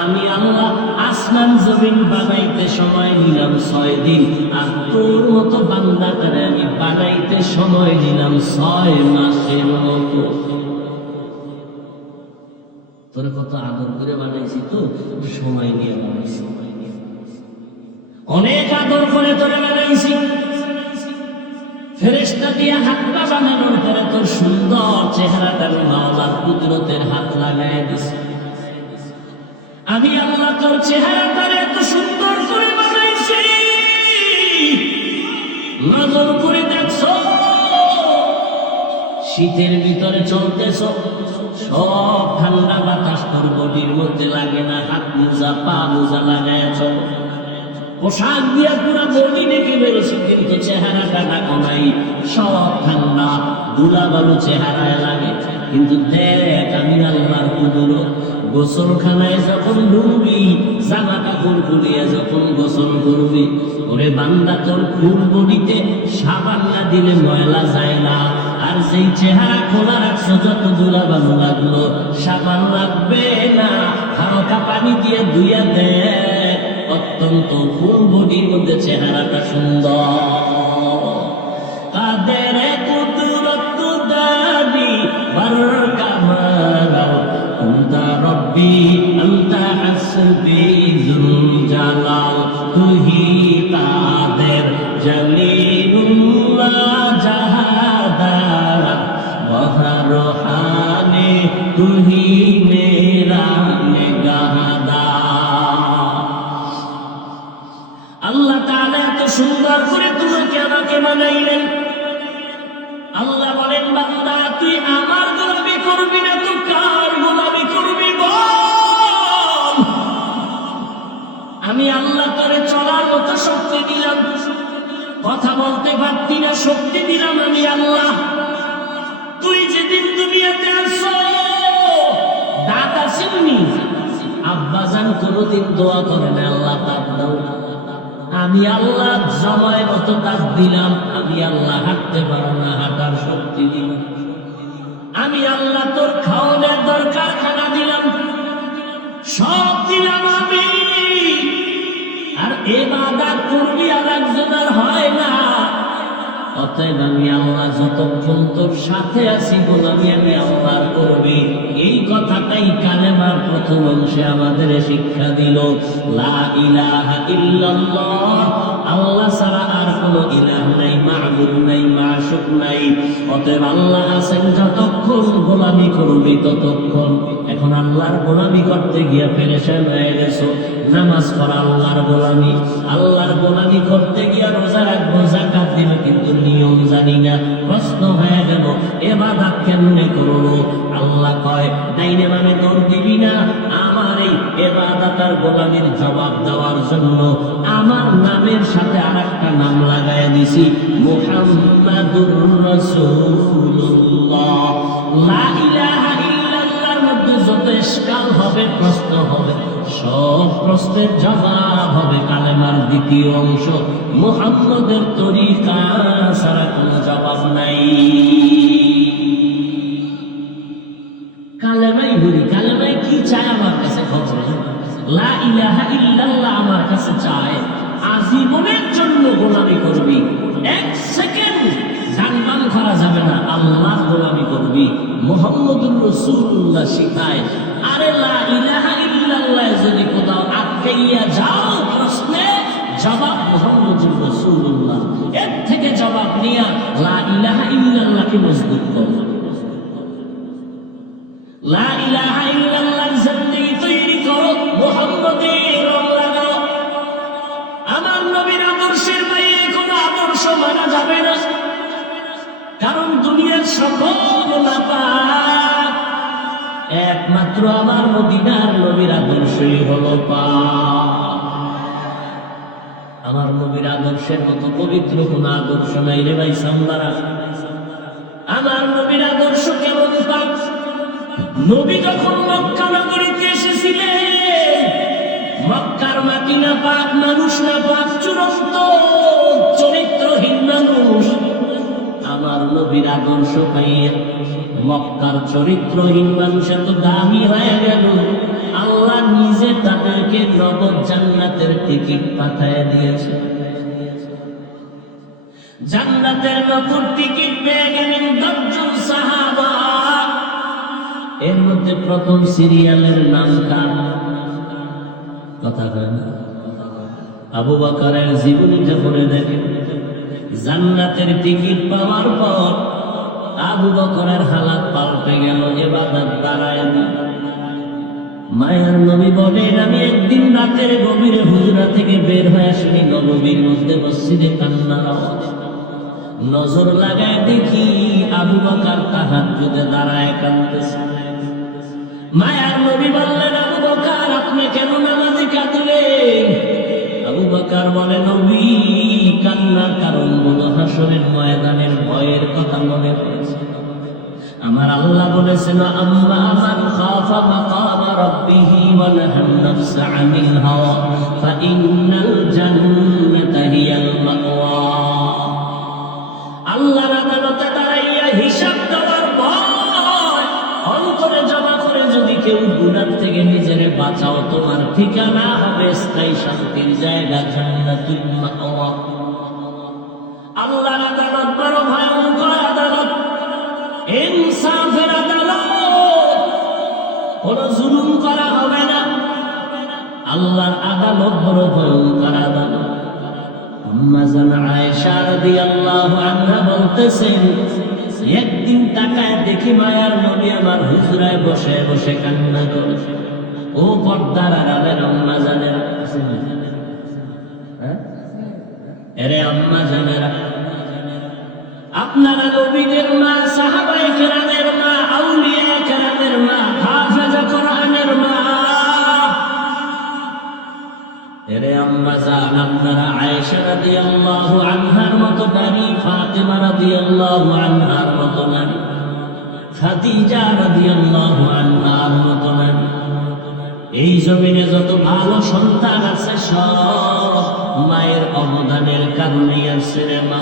আমি আল্লাহ আসমান জমিন বানাইতে সময় নিলাম 6 দিন আর তোর মতো বান্দাটারে আমি বানাইতে সময় নিলাম 6 মাসের মতো। তোরে কত আদর করে বানাইছি, তো সময় নিয়ে বানাইছি, অনেক আদর করে তোরে বানাইছি। ফেরেশতা দিয়ে হাত পা বানানোর পরে তোর সুন্দর চেহারাটার মাওলার কুদরতের হাত লাগায় দিছি। আমি আল্লাহ তোর চেহারাটারে এত সুন্দর করে বানাইছি, নজর করে দেখছো, শীতের ভিতরে চলতেছ, সব ঠান্ডা বাতাস তোর বডির মধ্যে লাগে না, হাত মোজা পা মোজা লাগাইছ, পোশাক দিয়া পুরা বডি ডেকে বেরোছে, কিন্তু চেহারাটা ঢাকা নাই, সব ঠান্ডা ধুলাবালু চেহারায় লাগে। কিন্তু দেখ আমি আল্লাহর কুদরত, গোসলখানায় যখন ঢুকবি, জামা কাপড় খুলিয়া যখন গোসল করবি, ওরে বান্দা তোর ফুল বডিতে সাবান না দিলে ময়লা যায় না। আর সেই চেহারা খোলা রাখছো, যত ধুলাবালু লাগলো সাবান লাগবে না, হালকা পানি দিয়ে ধুইয়া দেখ, অত্যন্ত ফুল বডির মধ্যে চেহারাটা সুন্দর। কাদের কুদরত দানি বারকা মানাও আনতা রব্বি আনতা হাসবি যুল জালাল, তুহি কাদের জলিলুল্লাহ জাহাদার বহরহানে তুহি মেরা নিগাহদার। আল্লাহ তাআলা এত সুন্দর করে তোমাকে আমাকে বানাইলেন। আল্লাহ বলেন, বান্দা তুই আমার গোলামি করবি না তো কার গোলামি করবি বল? আমি আল্লাহ তোরে চলার মতো শক্তি দিলাম, কথা বলতে পারতি না শক্তি দিলাম আমি আল্লাহ। তুই যেদিন দুনিয়াতে আসছো দাঁত আসেননি, আব্বাজান কোনোদিন দোয়া করে না আল্লাহ দাঁত দাও, আমি আল্লাহ সময় মতো দাঁত দিলাম, আমি আল্লাহ হাঁটতে পারো না হাঁটার শক্তি দিলাম, আমি আল্লাহ তোর খাওয়ানোর দরকার খানা দিলাম, সব দিলাম আমি। আর ইবাদত করবি আর একজনের হয় না, অতএব আমি আল্লাহ যতক্ষণ তোর সাথে আছি গোলামি আমি আল্লাহর করবি। এই কথাটাই কালেমার প্রথম অংশে আমাদের শিক্ষা দিল, লা ইলাহা ইল্লাল্লাহ, আল্লাহ ছাড়া আর কোনো ইলাহ নাই, মা'বুদ নাই, মাশুক নাই। অতএব আল্লাহ আছেন যতক্ষণ গোলামি করবি ততক্ষণ। এখন আল্লাহর গোলামি করতে গিয়া পেরেশান হয়ে গেছো, নামাজ পড়া আল্লাহর গোলামি, আল্লাহর গোলামি করতে গিয়া রোজা রাখবো যাকাত দিব, কিন্তু নিয়ম জানি না, প্রশ্ন হয়ে গেল ইবাদত কেমনে করবো? আল্লাহ কয় ডাইনে বামে দৌড় দিবি না, আমার এই ইবাদত আর গোলামির জবাব দেওয়ার জন্য আমার নামের সাথে আরেকটা নাম লাগায় দিছি, মুহাম্মাদুর রাসূলুল্লাহ। লা ইলাহা ইল্লাল্লাহর মধ্যে যত ইশকাল হবে, প্রশ্ন হবে, সব প্রশ্নের জবাব হবে কালেমার দ্বিতীয় অংশ, মুহাম্মদের তরিকা ছাড়া কোনো জবাব নাই। কালেমাই বলি, কালেমাই কি চায় আমার কাছে খবর, লা ইলাহা ইল্লাল্লাহ আমার কাছে চায় আজীবনের জন্য গোলামি করবি, এক সেকেন্ড জানবান করা যাবে না, আল্লাহ গোলামি করবি, মুহাম্মদুর রাসূলুল্লাহ শিখায়। আরে লা ইলাহা ইল্লাল্লাহ যদি কোথাও আটকাইয়া যাও, প্রশ্নে জবাব মুহাম্মদুর রাসূলুল্লাহ, এর থেকে জবাব নিয়া লা ইলাহা ইল্লাল্লাহকে মজবুত করো। লা ইলাহা ইল্লাল্লাহর জিন্দেগি তৈরি করো, মুহাম্মদের রং লাগাও। আমার নবীর আদর্শের বাইরে কোনো আদর্শ মানা যাবে না, কারণ দুনিয়ার সকল নাপাক একমাত্র আমার মদিনার নবীর আদর্শই হলো আমার নবীর আদর্শের মতো পবিত্র কোন আদর্শ নাই রে ভাই সামদারা। আমার নবীর আদর্শ কেমন পাক। নবী যখন মক্কা নগরীতে এসেছিলেন, মক্কার মাটি না পাক, মানুষ না পাক, চূড়ান্ত চরিত্রহীন মানুষ। আমার নবীর আদর্শ পাইয়া মক্কার চরিত্রহীন মানুষ এত দামি হয়ে গেল, আল্লাহ নিজে তাদেরকে নগদ জান্নাতের টিকিট পাঠায় দিয়েছে। জান্নাতের নতুন টিকিট পেয়ে গেলেন 10 জন সাহাবা। এর মধ্যে প্রথম সিরিয়ালের নাম কার? কথা কয় না? আবু বকরের জীবনীটা পড়ে দেখেন। জান্নাতের টিকিট পাওয়ার পর আবু বকরের হালাত পাল্টে গেল, ইবাদত দাঁড়ায় না। মায়ার নবী বলেন, আমি একদিন রাতের গভীরে হুজরা থেকে বের হয়ে শুনি নববীর মধ্যে মসজিদে কান্নার আওয়াজ। নজর লাগায় দেখি আবু বকর তাহাজ্জুদে দাঁড়ায় কাঁদতেছে। মায়ার নবী বললেন, আবু বকর আপনি কেন নামাজে কাঁদলেন? আবু বকর বলে, নবী কান্নার কারণ হলো হাসরের ময়দানের ভয়ের কথা মনে পড়েছে। আমার আল্লাহ বলেছেন, আম্মা মান খাফা মাকাম রাব্বিহি ওয়া নাহান নাফসা আনিল হাওয়া ফাইন্নাল জান্নাতা হিয়াল মাওয়া। আল্লাহর আদালতে দাঁড়াইয়া হিসাব দেওয়ার ভয় অন্তরে জমা করে যদি কেউ গুনাহ থেকে নিজেরে বাঁচাও, তোমার ঠিকানা হবে স্থায়ী শান্তির জায়গা, জান্নাতুল মাওয়া। আল্লাহর আদালত বড় ভয়ঙ্কর আদালত, ইনসাফের আদালত। কোন জুলুম করা হবে না। আল্লাহর আদালত বড় ভয়ঙ্কর আদালত। আম্মা জান আয়েশা রাদিয়াল্লাহু আনহা বলতেছেন, একদিন তাকায় দেখি মায়ার নবী আমার হুজরায় বসে বসে কান্না করে। ও পর্দার আড়ালের আম্মা জানের, এরে আম্মা জানেরা, আপনারা নবীদের মা, সাহাবায়ে কেরামের মা, আউলিয়া কেরামের মা, হাফেজে কোরআনের মা। এরে আম্মা জান, আপনারা আয়েশা রাদিয়াল্লাহু আনহার মতো নারী, ফাতিমা রাদিয়াল্লাহু আনহার মতো নারী, খাদিজা রাদিয়াল্লাহু আনহার মতো নারী। এই জমিনে যত ভালো সন্তান আছে সব মায়ের অবদানের কারণেই আছে রে মা।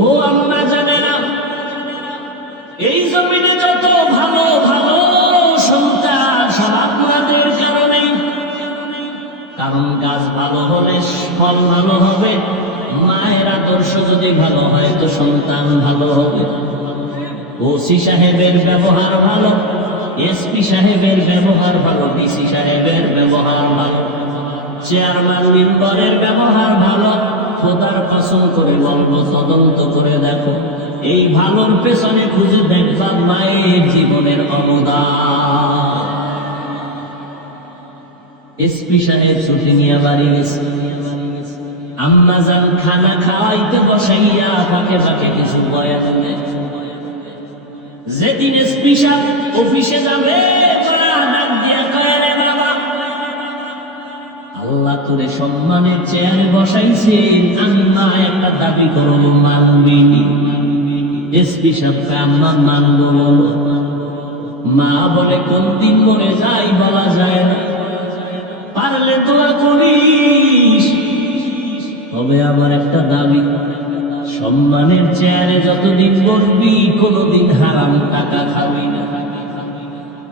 ও আম্মা জানেরা, এই জমিনে যত ভালো ভালো সন্তান সব আপনাদের কারণেই। কারণ গাছ ভালো হলে ফল ভালো হবে, মায়ের আদর্শ যদি ভালো হয় তো সন্তান ভালো হবে। ওসি সাহেবের ব্যবহার ভালো, এসপি সাহেবের ব্যবহার ভালো, ডিসি সাহেবের ব্যবহার ভালো, চেয়ারম্যান মেম্বারের ব্যবহার ভালো। খোদার কসম করে বলবো, তদন্ত করে দেখো, এই ভালোর পেছনে খুঁজে দেখবা মায়ের জীবনের অবদান। এসপি সাহেব ছুটি নিয়ে বাড়ি গেছে, আম্মা জান খানা খাওয়াইতে বসাইয়া ফাঁকে ফাঁকে কিছু বয়ান দেয়। যেদিন এসপি সাহেব অফিসে যাবে, আল্লাহ তোরে সম্মানের চেয়ারে বসাইছেন, আমি মা একটা দাবি করল মানবি। এসপি সাহেবকে আম্মা মানব, মা বলে কোন দিন মরে যাই বলা যায় না, পারলে তোরা করিস। তবে আমার একটা দাবি, সম্মানের চেয়ারে যতদিন বসবি কোনদিন হারাম টাকা খাবি না।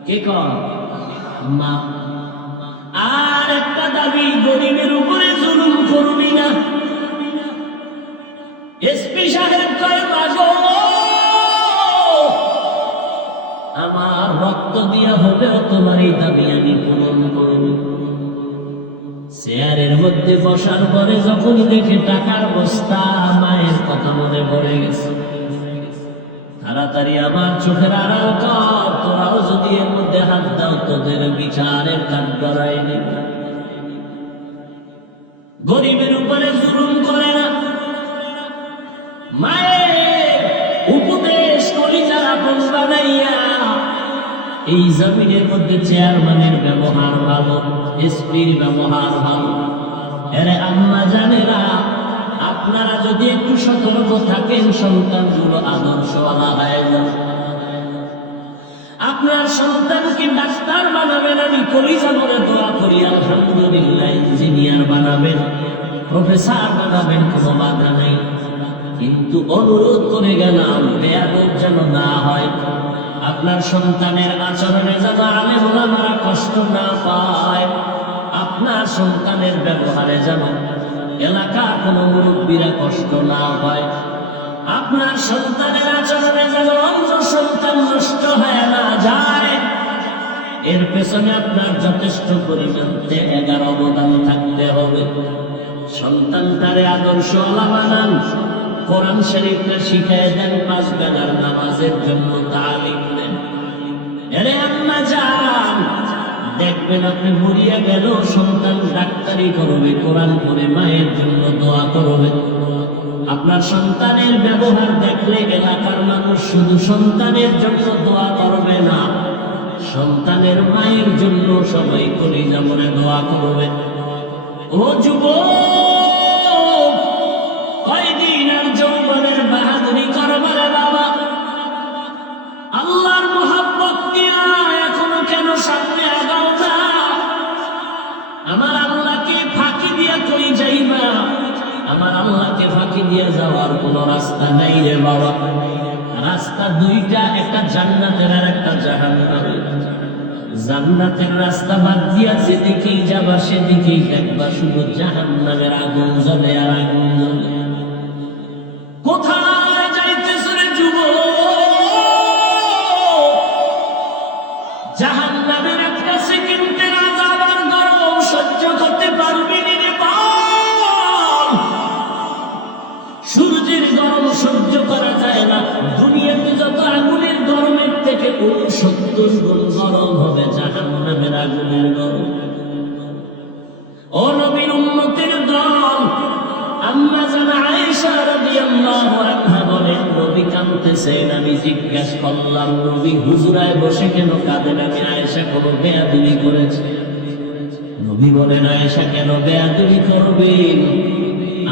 কে কর? মা। আর একটা দাবি, গরিবের উপরে জুলুম করবি না। এসপি সাহেব কয়, বাজো আমার রক্ত দিয়া হলেও তোমার এই দাবি আমি পূরণ করব। চেয়ারের মধ্যে বসার পরে যখনই দেখে টাকার বস্তা, মায়ের কথা মনে পড়ে গেছে। তাড়াতাড়ি আমার চোখের আড়াল কর, তোরাও যদি এর মধ্যে হাত দাও তোদের বিচারের কাঠ গড়াই নেবে। গরিবের উপরে জুলুম করে না। মায়ের উপদেশ কলিজার আপন বানাইয়া এই জমিনের মধ্যে চেয়ারম্যানের ব্যবহার ভালো, এসপির ব্যবহার ভালো। এরে আম্মা জানেরা, আপনারা যদি একটু সতর্ক থাকেন, সন্তানগুলো আদর্শওয়ালা হয়ে যাবে। আপনার সন্তানকে ডাক্তার বানাবেন, আমি কলিজা করে দোয়া করি, আলহামদুলিল্লাহ। ইঞ্জিনিয়ার বানাবেন, প্রফেসর বানাবেন, কোনো বাধা নেই। কিন্তু অনুরোধ করে গেলাম, বেয়াদব যেন না হয়। আপনার সন্তানের আচরণে যেন আলেম ওলামারা কষ্ট না পায়। আপনার সন্তানের ব্যবহারে যেন এলাকার কোনো মুরব্বীরা কষ্ট না পায়। আপনার সন্তানের আচরণে যেন অন্য সন্তান নষ্ট হয়ে না যায়। এর পেছনে আপনার যথেষ্ট পরিমাণ ত্যাগের অবদান থাকতে হবে। সন্তানটারে আদর্শওয়ালা বানান, কোরআন শরীফটা শিখায় দেন, 5 বেলার নামাজের জন্য তালিম দেন। এরে আম্মা জান, দেখবেন আপনি মরিয়া গেল, সন্তান ডাক্তারি করবে, কোরআন পড়ে মায়ের জন্য দোয়া করবে। আপনার সন্তানের ব্যবহার দেখলে এলাকার মানুষ শুধু সন্তানের জন্য দোয়া করবে না, সন্তানের মায়ের জন্য সবাই কলিজা মনে দোয়া করবে। ও যুবক, কয়দিন আর যৌবনের বাহাদুরি করবে বাবা? আল্লাহর মহব্বত দিয়া এখনো কেন সামনে আগাও না? আমার আল্লাহকে ফাঁকি দিয়া কই যাইবা? আমার আল্লাহকে ফাঁকি দিয়ে যাওয়ার কোন রাস্তা নাই রে বাবা। রাস্তা দুইটা, একটা জান্নাতের আর একটা জাহান্নামের। জান্নাতের রাস্তা বাদ দিয়া যেদিকেই যাবা সেদিকেই দেখবা শুধু জাহান্নামের আগুন জ্বলে আর আগুন জ্বলে। কোথায় যাইতেছ রে যুবক? জাহান্নামের একটা সেকেন্ডের আযাব আর গরম সহ্য করতে পারবি নি রে বাপ। সূর্যের গরম সহ্য করা যায় না। দুনিয়াতে যত আগুনের গরমের থেকে 69 গুণ গরম হবে জাহান্নামের আগুনের গরম। ও নবীর উম্মতের দল, আম্মা জান আয়েশা রাদিয়াল্লাহু আনহা বলেন, নবী কাঁদতেছেন। আমি জিজ্ঞাসা করলাম, নবী হুজরায় বসে কেন কাঁদেন? আমি আয়েশা কোনো বেয়াদবি করেছে? নবী বলেন, আয়েশা কেন বেয়াদবি করবেন?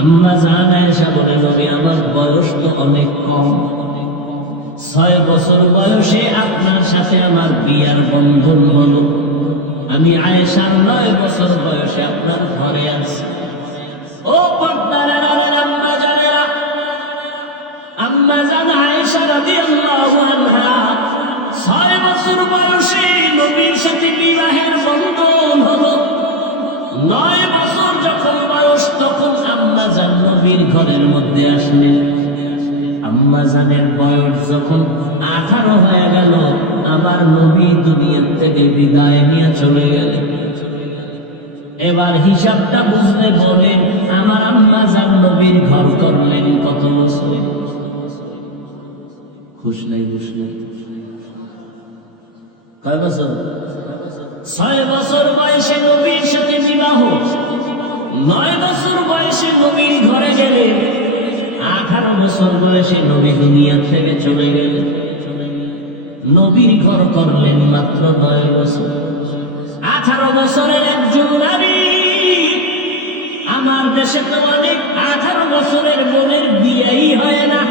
আম্মা জান আয়েশা বলে, নবী আমার বয়স তো অনেক কম, 6 বছর বয়সে আপনার সাথে আমার বিয়ার বন্ধন হলো। আমি আয়েশা 9 বছর বয়সে আপনার ঘরে আছি। ও পর্দার আড়ালের আম্মা জানেরা, আম্মা জান আয়েশা রাদিয়াল্লাহু আনহা 6 বছর বয়সে নবীর সাথে বিবাহের বন্ধন হলো। 9 বছর যখন বয়স, তখন আম্মা জান নবীর ঘরের মধ্যে আসলেন। আম্মা জানের বয়স যখন 18 হয়ে গেল, আমার নবী দুনিয়া থেকে বিদায় নিয়ে চলে গেলেন। এবার হিসাবটা বুঝলে বলেন, আমার আম্মা জান নবীর ঘর করলেন কত বছর? খুশ নাই? কয় বছর? 6 বছর বয়সে নবীর সাথে বিবাহ, 9 বছর বয়সে নবীর ঘরে গেলেন, 18 বছর বয়সে নবী দুনিয়া থেকে চলে গেলেন। নবীর ঘর করলেন মাত্র 9 বছর। 18 বছরের একজন নারী, আমার দেশে তো অনেক 18 বছরের বোনের বিয়েই হয় না,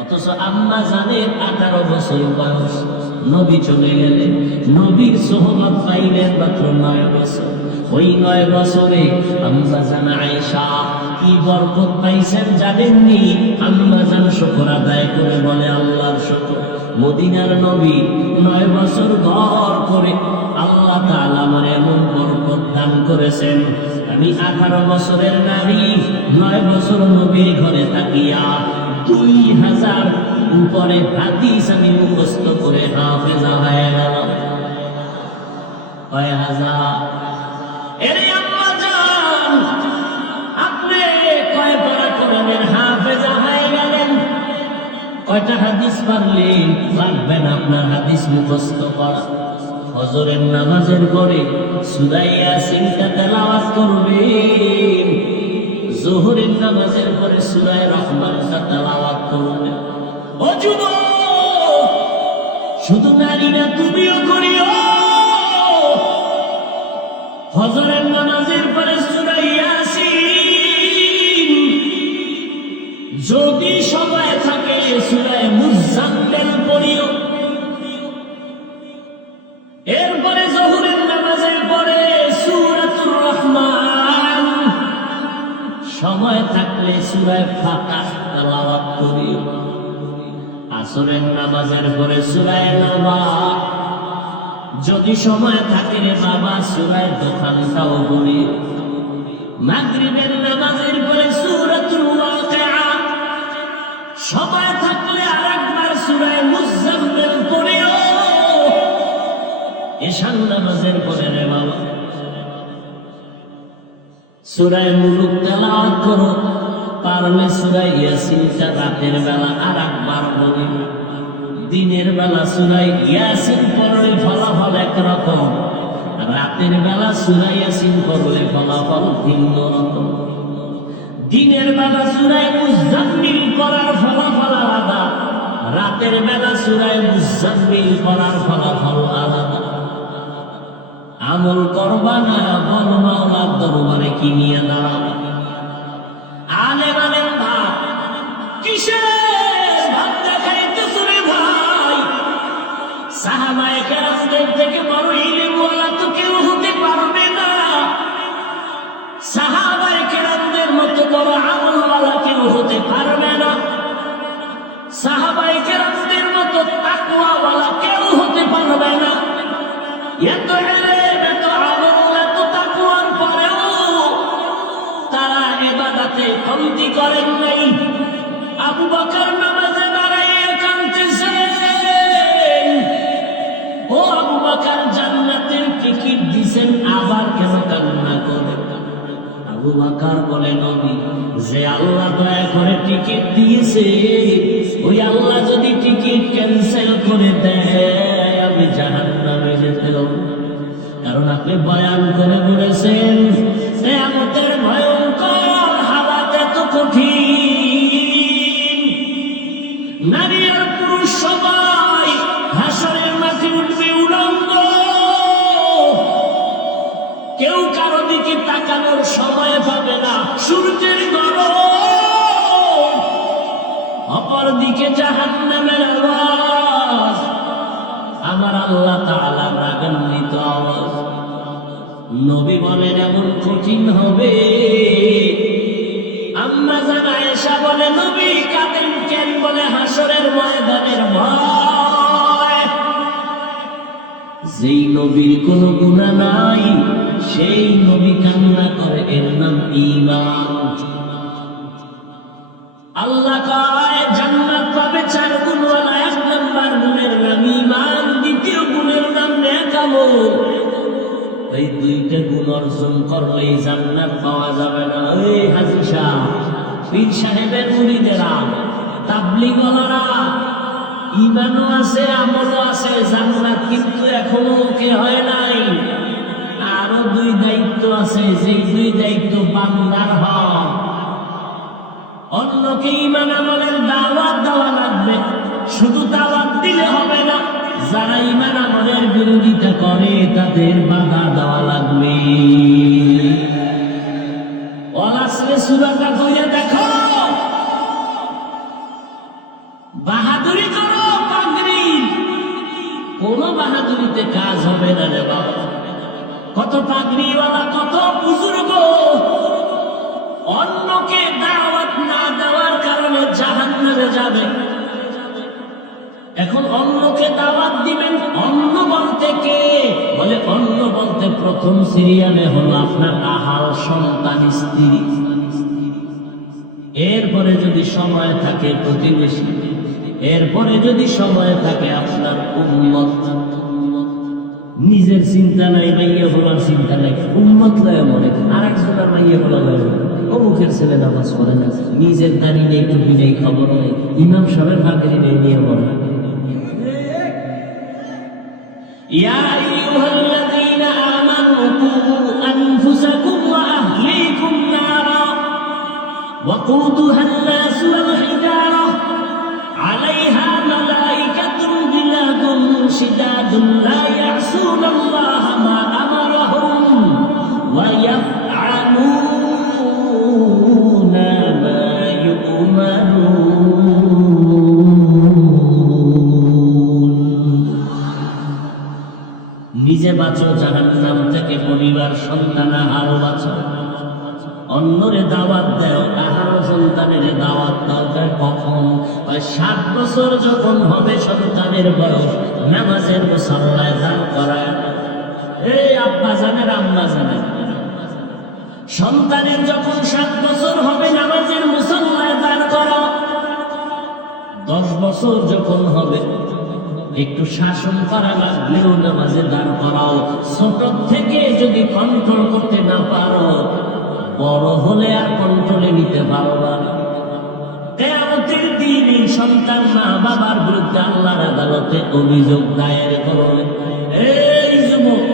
অথচ আম্মা জানের 18 বছর বয়স, নবী চলে গেলেন। নবীর সোহবত পাইলেন মাত্র 9 বছর। ওই 9 বছরে আম্মা জান আয়েশা কি বরকত পাইছেন জানেননি? আম্মা জান শুকর আদায় করে বলে, আল্লাহর শুকর, মদিনার নবী 9 বছর ঘর করে আল্লাহ তাআলা আমার এমন বরকত দান করেছেন। আমি 18 বছরের নারী 9 বছর নবীর ঘরে থাকিয়া 2000 উপরে হাদিস আমি মুখস্থ করে হাফেজা হয়ে গেলাম। কয় হাজার? এরে আম্মা জান, আপনি কয় পারা কোরআনের হাফেজা হয়ে গেলেন? কয়টা হাদিস পারলেন? লাগবেন আপনার হাদিস মুখস্থ করা। ফজরের নামাজের পরে সূরা ইয়াসিনটা তেলাওয়াত করবেন, যোহরের নামাজের পরে সূরা রহমানটা তেলাওয়াত করবেন। ও যুবক, শুধু নারী না, তুমিও করিও। ফজরের নামাজের পরে সূরা ইয়াসিন, যদি সময় থাকে সূরা মুজাম্মিল পড়িও। এরপরে জোহরের নামাজের পরে সূরাতুর রহমান, সময় থাকলে সূরা ফাতিহা তেলাওয়াত করিও। আসরের নামাজের পরে সূরা নাবা, যদি সময় থাকে রে বাবা সূরা দোকানটাও পড়িও। মাগরিবের নামাজের পরে সূরাতুল ওয়াকিআ, সময় থাকলে আরেকবার সূরা মুজাম্মিল পড়িও। এশার নামাজের পরে রে বাবা সূরা মুলুক তেলাওয়াত করো। পারলে সূরা ইয়াসিনটা রাতের বেলা আরেকবার পড়িও। দিনের বেলা সূরা ইয়াসিন পড়লে ফলাফল একরকম, রাতের বেলা সূরা ইয়াসিন পড়লে ফলাফল ভিন্ন রকম। দিনের বেলা সূরা মুজাম্মিল পড়ার ফলাফল আলাদা, রাতের বেলা সূরা মুজাম্মিল পড়ার ফলাফল আলাদা। আমল করবা না, বল মাওলার দরবারে কি নিয়ে দাঁড়াবা? আলেম আলেম ভাব, কিসের ভাব দেখাইতেছ রে ভাই? সাহাবায়ে কেরামদের থেকে বড় ইলমওয়ালা তো কেউ হতে পারবে না, সাহাবায়ে কেরামদের মতো বড় আমলওয়ালা কেউ হতে পারবে না, সাহাবায়ে কেরামদের মতো তাকওয়াওয়ালা কেউ হতে পারবে না। এত ইলম, এত আমল, এত তাকওয়ার পরেও তারা ইবাদতে কমতি করেন নাই। আবু বকর নামাজে দাঁড়াইয়া কাঁদতেছেন। ও আবু বকর, জান্নাতের টিকিট দিছেন, আবার কেন কান্না করেন? আবু বকর বলে, নবী, যে আল্লাহ দয়া করে টিকিট দিয়েছে, ওই আল্লাহ যদি টিকিট ক্যান্সেল করে দেয় আমি জাহান্নামে যেতে হবে। কারণ আপনি বয়ান করে বলেছেন কিয়ামতের ভয়ঙ্কর হালাত এত কঠিন, নারী আর পুরুষ সবাই হাসরের মাঠে উঠবে উলঙ্গ, কেউ কারো দিকে তাকানোর সময় পাবে না, সূর্যের গরম, অপর দিকে জাহান্নামের আওয়াজ, আমার আল্লাহ তাআলা রাগান্বিত আওয়াজ। নবী বলেন এমন কঠিন হবে। আম্মা জান আয়েশা বলে, নবী কাঁদেন কেন? বলে, হাসরের ময়দানের ভয়। যেই নবীর কোনো গুনাহ নাই সেই নবী কান্না করে, এর নাম ঈমান। আল্লাহ কয় জান্নাত পাবে 4 গুণওয়ালা, 1 নাম্বার গুণের নাম ঈমান, দ্বিতীয় গুণের নাম নেক আমল। এই 2টা গুণ অর্জন করলেই জান্নাত পাওয়া যাবে না। এই হাজী সাহেব, পীর সাহেবের মুরিদেরা, তাবলীগওয়ালারা, ঈমানও আছে, আমলও আছে, জান্নাত কিন্তু এখনো ওকে হয় নাই। আরো 2 দায়িত্ব আছে, যে 2 দায়িত্ব বান্দার হক। অন্যকে ঈমান আমলের দাওয়াত দেওয়া লাগবে, শুধু দাওয়াত দিলে হবে না, যারা ঈমান আমলের বিরোধিতা করে তাদের বাধা দেওয়া লাগবে। ওয়াল আসরে সূরাটা কইয়া দেখো, বাহাদুরি করো পাগড়ি, কোন বাহাদুরিতে কাজ হবে না রে বাবা। কত পাগড়িওয়ালা, কত বুজুর্গ অন্যকে দাওয়াত না দেওয়ার কারণে জাহান্নামে যাবে। এখন অন্যকে দাওয়াত দিবেন, অন্য বলতে কে? বলে অন্য বলতে প্রথম সিরিয়ালে হলো আপনার আহাল সন্তান স্ত্রী, এরপরে যদি সময় থাকে প্রতিবেশী, এরপরে যদি সময় থাকে আপনার উম্মত। নিজের চিন্তা নাই, মাইয়া বলার চিন্তা নাই, উম্মত লয় মনে, আরেকজনের মাইয়া বলা লয়, অমুকের ছেলে নামাজ পড়ে না, নিজের দাঁড়ি নেই, টুপি নেই, খবর নেই, ইমাম সাহেবের ভাগেরই নেই, নিয়ে বলে। يا أيها الذين آمنوا قوا أنفسكم وأهليكم نارا وقودها الناس والحجارة عليها ملائكة غلاظ শিদাদুন লা ইয়াসুনাল্লাহা মা আমারাহুম ওয়া ইয়াফআলুনা মা ইউমারুন। নিজে বাঁচো জাহান্নাম থেকে, পরিবার সন্তান আরো বাঁচো। অন্যরে দাওয়াত দেও, কাহারো সন্তানের দাওয়াত দাও। কখন? 7 বছর যখন হবে সন্তানের বয়স, নামাজের মুসাল্লায় দান করায়। এই আব্বা জানের, আম্মা জানের, সন্তানের যখন 7 বছর হবে নামাজের মুসাল্লায় দান করো। 10 বছর যখন হবে একটু শাসন করা লাগলেও নামাজে দাঁড় করাও। ছোট থেকে যদি কন্ট্রোল করতে না পারো, বড় হলে আর কন্ট্রোলে নিতে পারবা না। কিয়ামতের দিন এই সন্তান মা বাবার বিরুদ্ধে আল্লাহর আদালতে অভিযোগ দায়ের করবে। এই যুবক,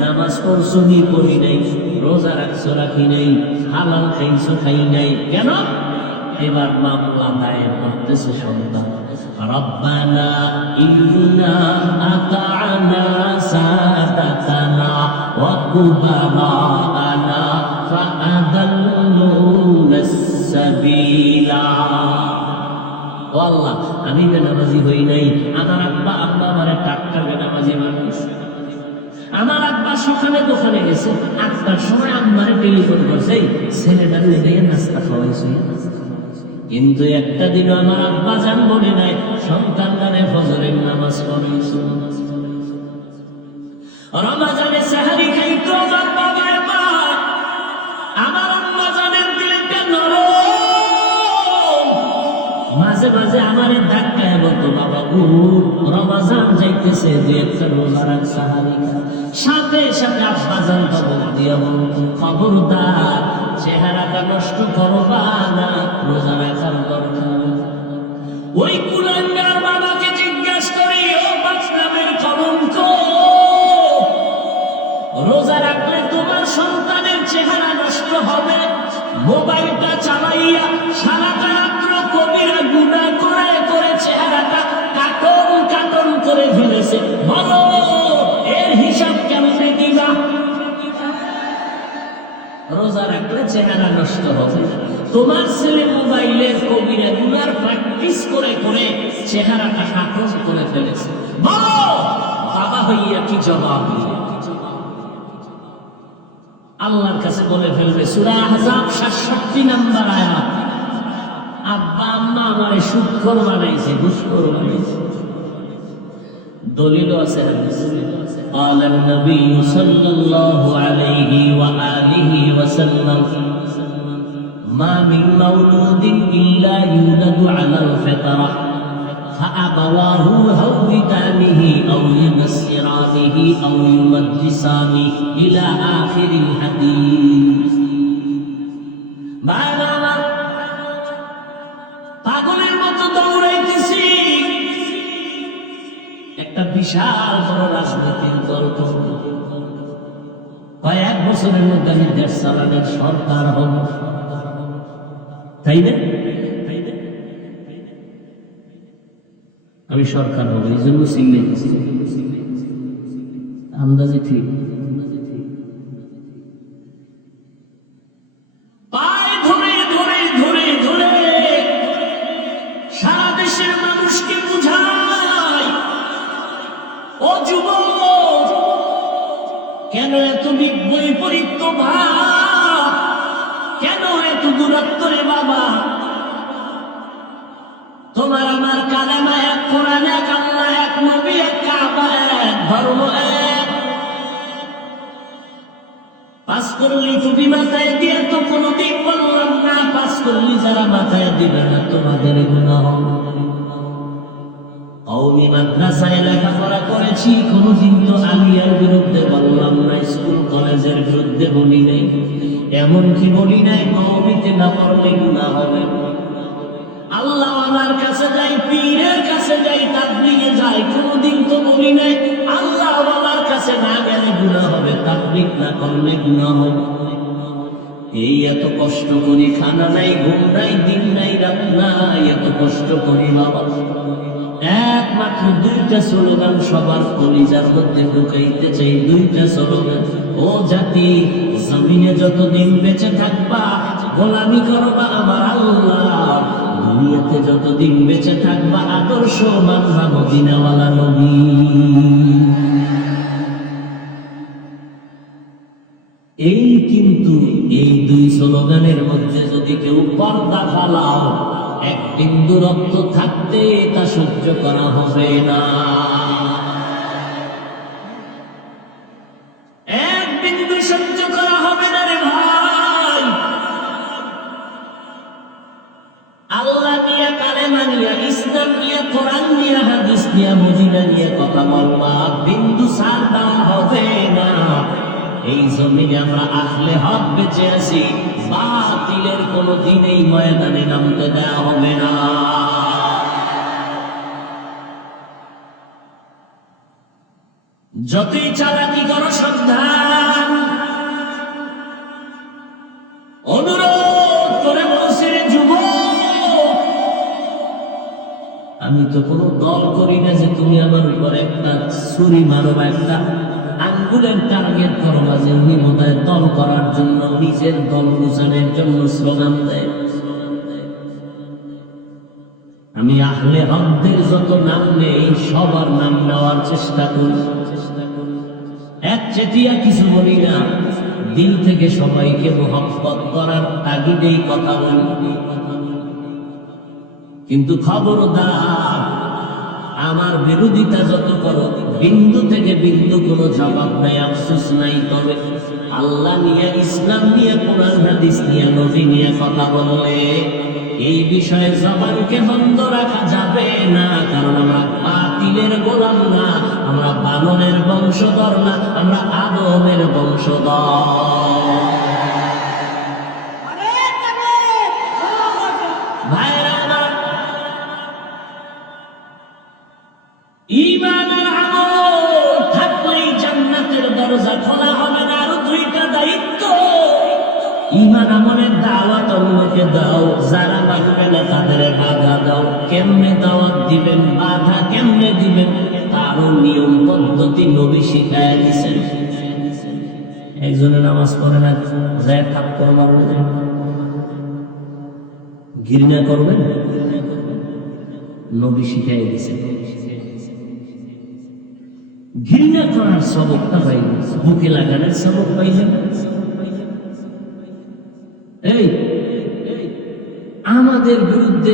নামাজ পড়ছো নি পড়ি নাই, রোজা রাখছো রাখি নাই, হালাল খাইছো খাই নাই, কেন? এবার মামলা দায়ের করতেছে সন্তান। রব্বানা ইন্না আতা'না সাদাতানা ওয়া কুবারা'না ফাআদাল্লুনাস সাবিলা। ও আল্লাহ, আমি বেনামাজি হই নাই, আমার আব্বা আম্মা আমারে টাটকা বেনামাজি বানাইছে। আমার আব্বা সকালে দোকানে গেছে, 8টার সময় আম্মারে টেলিফোন করছে, ছেলেটা নিয়ে নাস্তা খাওয়াইছে। কিন্তু একটা দিনও আমার আব্বা জান বলে নাই সন্তানদারে ফজরের নামাজ পড়াইছে। রমজানে সাহারি খাইতো আমার বাবা, আমার আম্মা জানের দিলটা নরম। মাঝে মাঝে আমারে ধাক্কায় বলতো, বাবা উঠ, রমজান যাইতেছে, যে একটা রোজা রাখ, সাহারি খা। সাথে সাথে আব্বা জান খবর দিয়া বলতো, খবরদার চেহারাটা নষ্ট করবা না, রোজা রাখার দরকার। ওই কুলাঙ্গার বাবাকে জিজ্ঞাসা করি, ও বাচ্চাদের কলঙ্ক, রোজা রাখলে তোমার সন্তানের চেহারা নষ্ট হবে, মোবাইলটা চালাইয়া সারাটা রাত্র কবিরা গুনাহ করে করে চেহারাটা কাটন কাটন করে ফেলেছে, বলো এর হিসাব কেমনে দিবা? রোজা রাখলে চেহারা নষ্ট হবে, তোমার ছেলে মোবাইলের কবিরা গুনার প্র্যাকটিস করে করে চেহারাটা কাটন করে ফেলেছে, বলো বাবা হইয়া কি জবাব? আল্লাহর কাছে বলে ফেলবে। সূরা আহজাব 67 নম্বর আয়াত। আব্বা আম্মা আমারে সুদখোর বানাইছে, ঘুষখোর বানাইছে। দলিল আছে হাদিসে। قال النبي صلى الله عليه وآله وسلم ما من مولود إلا يولد على الفطرة فأبواه يهودانه أو ينصرانه أو يمجسانه إلى آخر الحديث। পাগলের মতো দৌড়াইতেছি, একটা বিশাল বড় রাজনৈতিক দল কয়েক বছরের মধ্যে আমি দেশ চালানোর সরকার হব, তাই না? আমি সরকার হব, এই জন্য সিগনে আন্দাজে ঠিক। পায়ে ধরে ধরে ধরে ধরে সারা দেশের মানুষকে বুঝায়, ও যুবক, কেন এত বৈপরীত্য ভাব, কেন এত দূরত্ব রে বাবা? তোমার আমার কালেমা এক, কোরআন এক, আল্লাহ এক, নবী এক, কাবা এক, ধর্ম এক। পাস করলি টুপি মাথায় দিয়ে তো কোনোদিন বললাম না, পাস করলি যারা মাথায় দিবে না তোমাদের গুনাহ হবে। কওমি মাদ্রাসায় লেখাপড়া করেছি, কোনোদিন তো আলিয়ার বিরুদ্ধে বললাম না, স্কুল কলেজের বিরুদ্ধে বলি নাই, এমনকি বলি নাই কওমিতে না পড়লে গুনাহ হবে। আল্লাহ ওয়ালার কাছে যাই, পীরের কাছে যাই, তাবলীগে যাই, কোনোদিন তো বলি নাই আল্লাহ ওয়ালার কাছে না গেলে গুনাহ হবে, তাবলীগ না করলে গুনাহ হবে। এই এত কষ্ট করি, খানা নাই, ঘুম নাই, দিন নাই, রাত নাই, এত কষ্ট করি বাবা, এক একমাত্র দুইটা স্লোগান সবার কলিজার মধ্যে ঢুকাইতে চাই, দুইটা স্লোগান। ও জাতি, জমিনে যতদিন বেঁচে থাকবা গোলামি করবা আমার আল্লাহ, দুনিয়াতে যতদিন বেঁচে থাকবা আদর্শ মানবা মদিনাওয়ালা নবী। এই কিন্তু এই দুই স্লোগানের মধ্যে যদি কেউ পর্দা ফালাও, এক বিন্দু রক্ত থাকতে তা সহ্য করা হবে না, এক বিন্দু সহ্য করা হবে না রে ভাই। আল্লাহ নিয়ে, কালেমা নিয়ে, ইসলাম নিয়ে, কোরআন নিয়ে, হাদিস নিয়ে, মদিনা নিয়ে কথা বলবা, বিন্দু সার দেওয়া হবে না। এই জমিনে আমরা আহলে হক বেঁচে আছি, বাতিলের কোনো দিন এই ময়দানে নামতে দেওয়া হবে না। যতই চালাকি করো সাবধান, অনুরোধ করে বলছি রে যুবক, আমি তো কোনো দল করি না যে তুমি আমার উপর একটা ছুরি মারো বা একটা আঙ্গুলের টার্গেট করো না, যে উনি বোধহয় দল করার জন্য, নিজের দল গুছানোর জন্য স্লোগান দেয়। আমি আহলে হকদের যত নাম নেই সবার নাম নেওয়ার চেষ্টা করি, এক চেটিয়া কিছু বলি না, দিল থেকে সবাইকে মহব্বত করার তাগিদেই কথা বলি। কিন্তু খবরদার, আমার বিরোধিতা যত করো, বিন্দু থেকে বিন্দু কোনো জবাব নাই, আফসোস নাই। তবে আল্লাহ নিয়ে, ইসলাম নিয়ে, কোরআন হাদিস নিয়ে, নবী নিয়ে কথা বললে এই বিষয়ে জবানকে বন্ধ রাখা যাবে না, কারণ আমরা বাতিলের গোলাম না, আমরা বানরের বংশধর না, আমরা আদমের বংশধর। ভাইরা আমার, ঈমানের আমল থাকলেই জান্নাতের দরজা খোলা হবে না। আরো দুইটা দায়িত্ব, ঈমান আমলের দাওয়াত অন্যকে দাও, যারা মানবে না তাদের বাধা দাও। কেমনে দাওয়াত দিবেন, বাধা কেমনে দিবেন, তারও নিয়ম পদ্ধতি নবী শিখায় দিয়েছেন। একজনে নামাজ পড়ে না, যায় থাপ্পড় মারবেন, ঘৃণা করবেন, নবী শিখায় দিয়েছেন। ঘৃণা করার সবকটা পাইলেন, বুকে লাগানোর সবক পাইলেন। এই আমাদের বিরুদ্ধে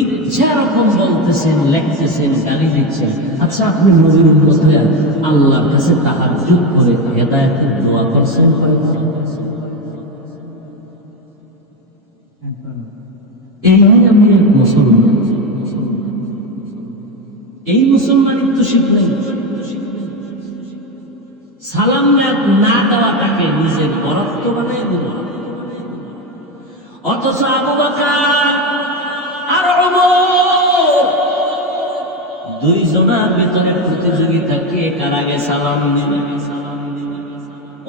ইচ্ছা রকম বলতেছেন, লেখতেছেন, গালি দিচ্ছেন। আচ্ছা, আপনি নবীর উম্মত হয়ে আল্লাহর কাছে তাহাজ্জুদ করে হেদায়েতের দোয়া করছেন? এই আমি এক মুসলমান, এই মুসলমানিত্ব শিখ নাই। সালাম না দেওয়াটাকে নিজের বরত্ব বানায় দিল। অথচ আবু বকর আর ওমর দুইজনের ভিতরে প্রতিযোগিতা, কে কার আগে সালাম দিবে।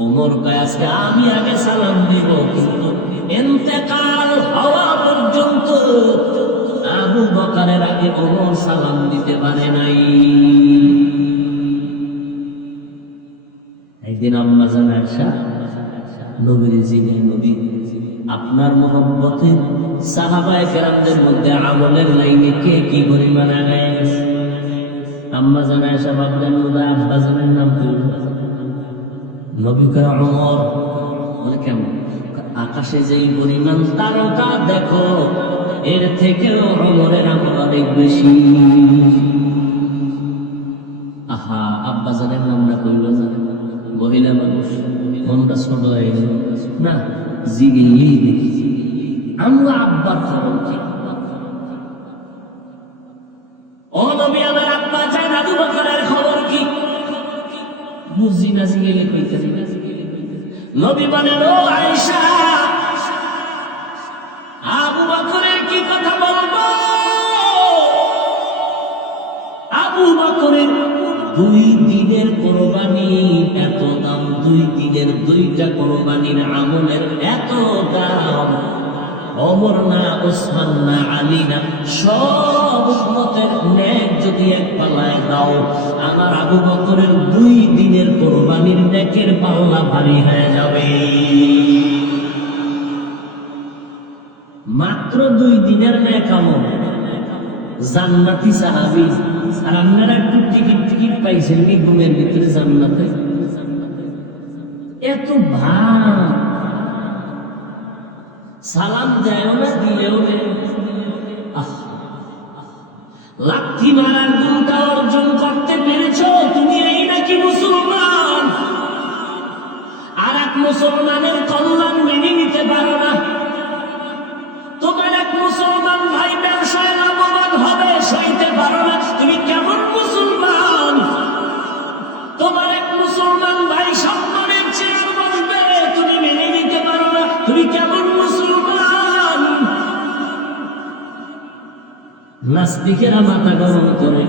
ওমর কয় আজকে আমি আগে সালাম দিব, কিন্তু ইন্তেকাল হওয়া পর্যন্ত আবু বকরের আগে ওমর সালাম দিতে পারে নাই। একদিন আম্মা জান আয়েশা নবীর জিনে, নবী আপনার মহব্বতে সাহাবায়ে কেরামদের মধ্যে আমলের লাইনে কে কি পরিমাণ আগায় গেছে। আম্মা জান আয়েশা ভাবলেন বোধহয় আব্বা জানের নাম তুলল। নবী কয় ওমর। বলে কেমন? আকাশে যেই পরিমাণ তারকা দেখো, এর থেকেও ওমরের আমল অনেক বেশি। আহা, আব্বা জানের নাম না কইল না, মহিলা মানুষ, মনটা ছোট হয়ে গেল না, জিগেই দেখি আমরা আব্বার খবর কি। ও নবী, আমার আব্বা চান আবু বকরের খবর কি? বুঝি না, জিগেলে কইতে নবী বলেন, ও আয়েশা, আবু বকরের কি কথা বলবো? আবু বকরের 2 দিনের কোরবানি এত দাম, 2 দিনের 2টা কোরবানির আমলের এত দাম। ওমর না, ওসমান না, আলী না, সব উম্মতের নেক যদি এক পাল্লায় দাও, আমার আবু বকরের 2 দিনের কোরবানির নেকের পাল্লা ভারী হয়ে যাবে। মাত্র 2 দিনের নেক আমল, জান্নাতি সাহাবী। আর আপনারা একটু টিকিট পাইছেন নি ঘুমের ভিতরে জান্নাতে? এত ভাব, সালাম দেয় না, দিলেও লাঠি মারার গুণটা অর্জন করতে পেরেছ তুমি, এই নাকি মুসলমান? আর এক মুসলমানের কল্যাণ মেনে নিতে পারো না। তোমার এক মুসলমান ভাই ব্যবসায় লাভবান হবে, সইতে পারো না। তুমি কেমন মুসলমান? তোমার এক মুসলমান ভাই সম্মানের চেয়ার বসবে, তুমি মেনে নিতে পারো না। তুমি কেমন মুসলমান? নাস্তিকেরা মাথা গরম করে,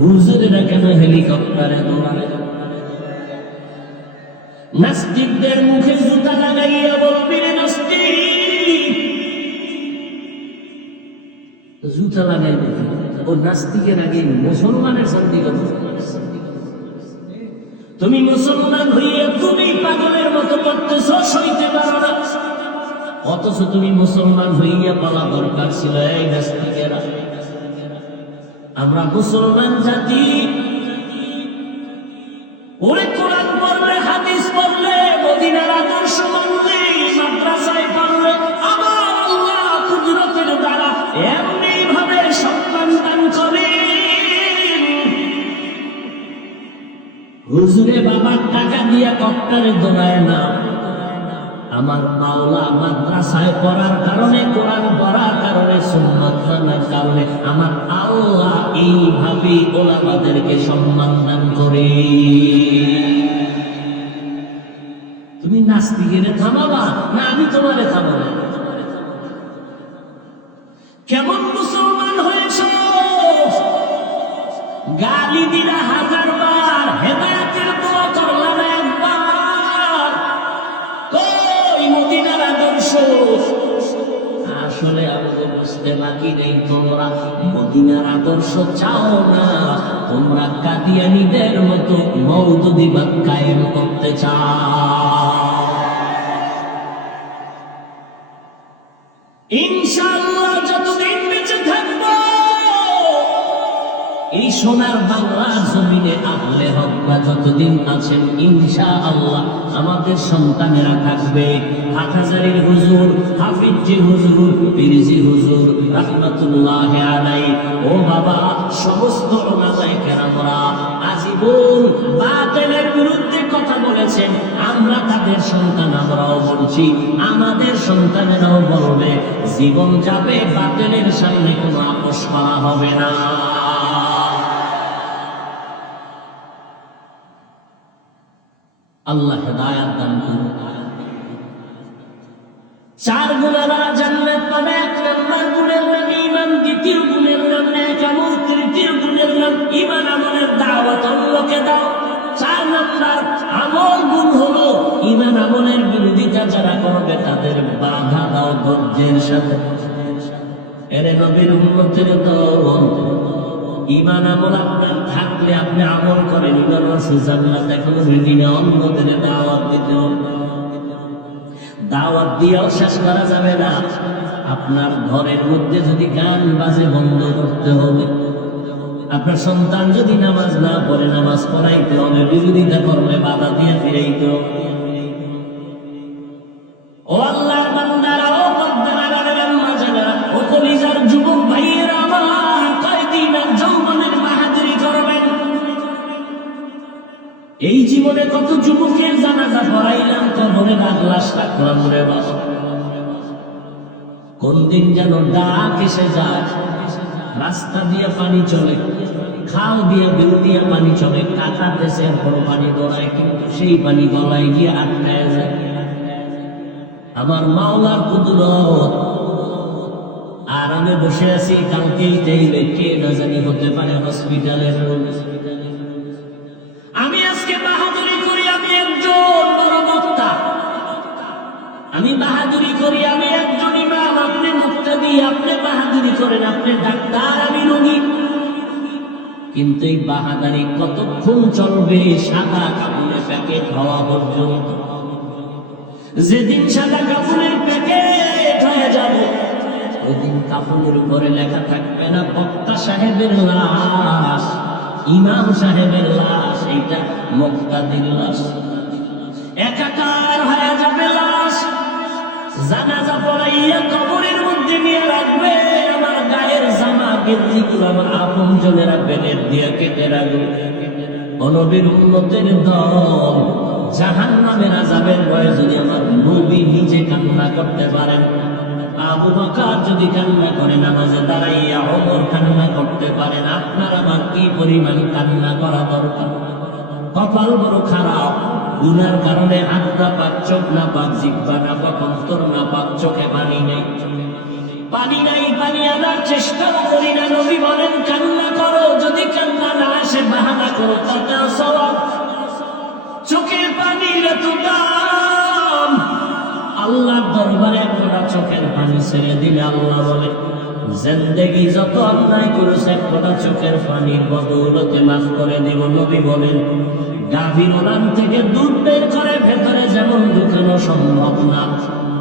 হুজুরেরা কেন হেলিকপ্টারে দৌড়ায়? নাস্তিকদের মুখে জুতা লাগাইয়া বলবি রে নাস্তিক, জুতা লাগাই ও নাস্তিকের আগে মুসলমানের শান্তি কথা। তুমি মুসলমান হইয়া তুমি পাগলের মতো করতেছ, সইতে পারো না। অথচ তুমি মুসলমান হইয়া বলা দরকার ছিল, এই নাস্তিকেরা, আমরা মুসলমান জাতি, ওরে কোরআন পড়লে, হাদিস পড়লে, মদিনার আদর্শ মানলে, মাদ্রাসায় পড়লে, আমার আল্লাহ কুদরতের দ্বারা এমনি ভাবে সম্মান দান করে। হুজুরে বাবার টাকা দিয়া কপ্টারে দৌড়ায় না, আমার মাওলা মাদ্রাসায় পড়ার কারণে, কোরআন পড়ার কারণে, সুন্নাত মানার কারণে আমার আল্লাহ এইভাবে ওলামাদেরকে সম্মান দান করে। তুমি নাস্তিকের থামাবা না, আমি তোমারে থামাবো? কেমন মুসলমান হয়েছ? গালি দিলা 1000 বার, হেদায়েতের দোয়া করলাম একবার। কই মদিনার আদর্শ? আসলে আমাকে বুঝতে বাকি নেই, তোমরা মদিনার আদর্শ চাও না, তোমরা কাদিয়ানীদের মতো মওদুদিবাদ কায়েম করতে চাও। ইনশাআল্লাহ যতদিন বেঁচে থাকবো, এই সোনার বাংলার জমিনে আহলে হকরা যতদিন আছেন, ইনশাআল্লাহ আমাদের সন্তানেরা থাকবে। হাটহাজারীর হুজুর, হাফিজি হুজুর, পীরজি হুজুর রাহমাতুল্লাহ আলাইহি, ও বাবা, সমস্ত উলামায়ে কেরামরা আজীবন বাতিলের বিরুদ্ধে কথা বলেছেন। আমরা তাদের সন্তান, আমরাও বলছি, আমাদের সন্তানেরাও বলবে, জীবন যাবে, বাতিলের সামনে কোনো আপোষ করা হবে না। আল্লাহ হেদায়েত দান করুন। 4 গুণারা জান্নাত পাবে। 1 নম্বর গুণের নাম ঈমান, 2য় গুণের নাম নেক আমল, 3য় গুণের নাম ঈমান আমলের দাওয়াত অন্যকে দাও। 4 নম্বর আমল গুণ হলো ঈমান আমলের বিরোধিতা যারা করবে তাদের বাধা দাও ধৈর্যের সাথে। এরে নবীর উম্মতের দল, ঈমান আমল আপনার থাকলে আপনি আমল করেন, ঈমান আছে, জান্নাত এখনো রেডি না, অন্যদের দাওয়াত দিতে হবে। দাওয়াত দিয়েও শেষ করা যাবে না। আপনার ঘরের মধ্যে যদি গান বাজে বন্ধ করতে হবে। আপনার সন্তান যদি নামাজ না পড়ে, নামাজ পড়াইতে হবে। বিরোধিতা করলে বাধা দিয়ে ফিরাইতে হবে। ও আল্লাহর বান্দারা, ও পদ্মার মাঝেরা, ও কলিজার যুবক ভাইয়েরা আমার, কয়দিন আর যৌবনের বাহাদুরি করবেন। এই জীবনে কত যুবকের জানাজা পড়াইলাম, কবরে লাশটা কবরে বাবা, কোন দিন যেন ডাক এসে যায়। রাস্তা দিয়ে পানি চলে, খাল দিয়ে বিল দিয়ে পানি চলে, কাটা দেশের বড় পানি দৌড়ায়, কিন্তু সেই পানি গলায় গিয়ে আটকায় যায়। আমার মাওলার কুদরত। আর আমি বসে আছি, কালকেই চাইলে কে না জানি হতে পারে হসপিটালের রোগ। আমি আজকে বাহাদুরি করি, আমি একজন বড় বক্তা। আমি বাহাদুরি করি, আমি একজন ইমাম। কিন্তু এই বাহাদারি কতক্ষণ চলবে? সাদা কাপড়ে প্যাকেট হওয়া পর্যন্ত। যেদিন সাদা কাপড়ের প্যাকেট হয়ে যাবে, ওইদিন কাপড়ের উপরে লেখা থাকবে না বক্তা সাহেবের লাশ, ইমাম সাহেবের লাশ, এইটা মুক্তাদির লাশ। একাকার হয়ে যাবে লাশ। জানাজা পড়াইয়া কবরের মধ্যে নিয়ে রাখবে, আমার গায়ের জামা গেঞ্জিগুলো আমার আপনজনেরা বেলের দিয়ে কেটে রাখবে। নবীর উম্মতের দল জাহান্নামের আযাবের ভয়ে যদি আমার নবী নিজে কান্না করতে পারেন, আবু বকর যদি কান্না করে নামাজে দাঁড়াইয়া, ওমর কান্না করতে পারেন, আপনার আমার কি পরিমাণ কান্না করা দরকার? কপাল বড় খারাপ, গুনার কারণে হাত না পাক, চোখ না পাক, জিহ্বা না পাক, অন্তর না পাক, চোখে পানি নেই। পানি নাই, পানি আনার চেষ্টাও করি না। নবী বলেন কান্না করো, যদি কান্না না আসে বাহানা করো, তাতে সওয়াব। চোখের পানির এত দাম, আল্লাহর দরবারে একটা চোখের পানি ছেড়ে দিলে আল্লাহ বলে জিন্দেগি যত অন্যায় করেছে এক ফোঁটা চোখের পানির বদৌলতে মাফ করে দিব। নবী বলেন গাভীর ওলান থেকে দুধ বের করে ভেতরে যেমন ঢুকানো সম্ভব না,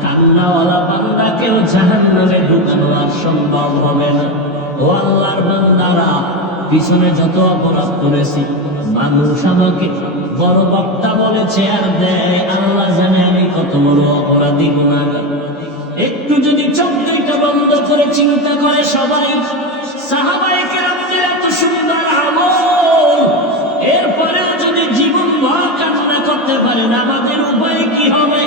কান্নাওয়ালা বান্দাকেও জাহান্নামে ঢুকানো আর সম্ভব হবে না। ও আল্লাহর বান্দারা, পিছনে যত অপরাধ করেছি, মানুষ আমাকে বড় বক্তা বলে চেয়ার দেয়, আল্লাহ জানে আমি কত বড় অপরাধী গুনাহগার। একটু যদি চোখ দুইটা বন্ধ করে চিন্তা করে সবাই, সাহাবায়ে কেরামদের এত সুন্দর আমল, এরপরেও যদি জীবন ভর কান্না করতে পারেন, আমাদের উপায় কি হবে?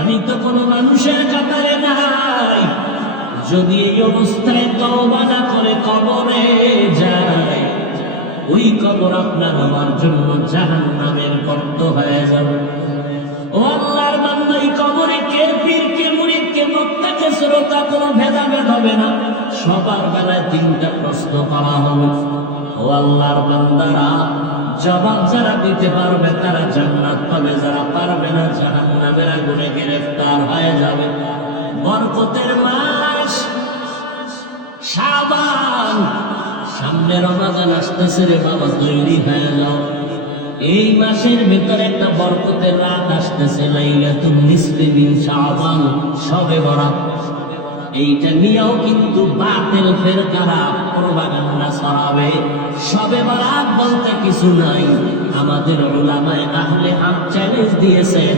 আমি তো কোনো মানুষের কাতারে নাই। যদি এই অবস্থায় তওবা না করে কবরে যায়, ওই কবর আপনার আমার জন্য জাহান্নামের গর্ত হয়ে যাবে। ও আল্লাহর বান্দা, এই কবরে কে পীর, কে মুরিদ, কে বক্তা, কে শ্রোতা, কোনো ভেদাভেদ হবে না। সবার বেলায় তিনটা প্রশ্ন করা হবে। ও আল্লাহর বান্দারা, জবাব যারা দিতে পারবে তারা জান্নাত পাবে, যারা পারবে না জাহান্নামের আগুনে গ্রেফতার হয়ে যাবে। বরকতের মাস শাবান, সামনে রমজান আসতেছে রে বাবা, তৈরি হয়ে যাও। এই মাসের ভিতরে একটা বরকতের রাত আসতেছে, লাইলাতুন নিসফি মিন শাবান, শবে বরাত। এইটা নিয়েও কিন্তু বাতিল ফেরকারা প্রপাগান্ডা ছড়াবে। শবে বরাত বলতে কিছু নাই। আমাদের উলামায়ে আহলে হাদিস চ্যালেঞ্জ দিয়েছেন,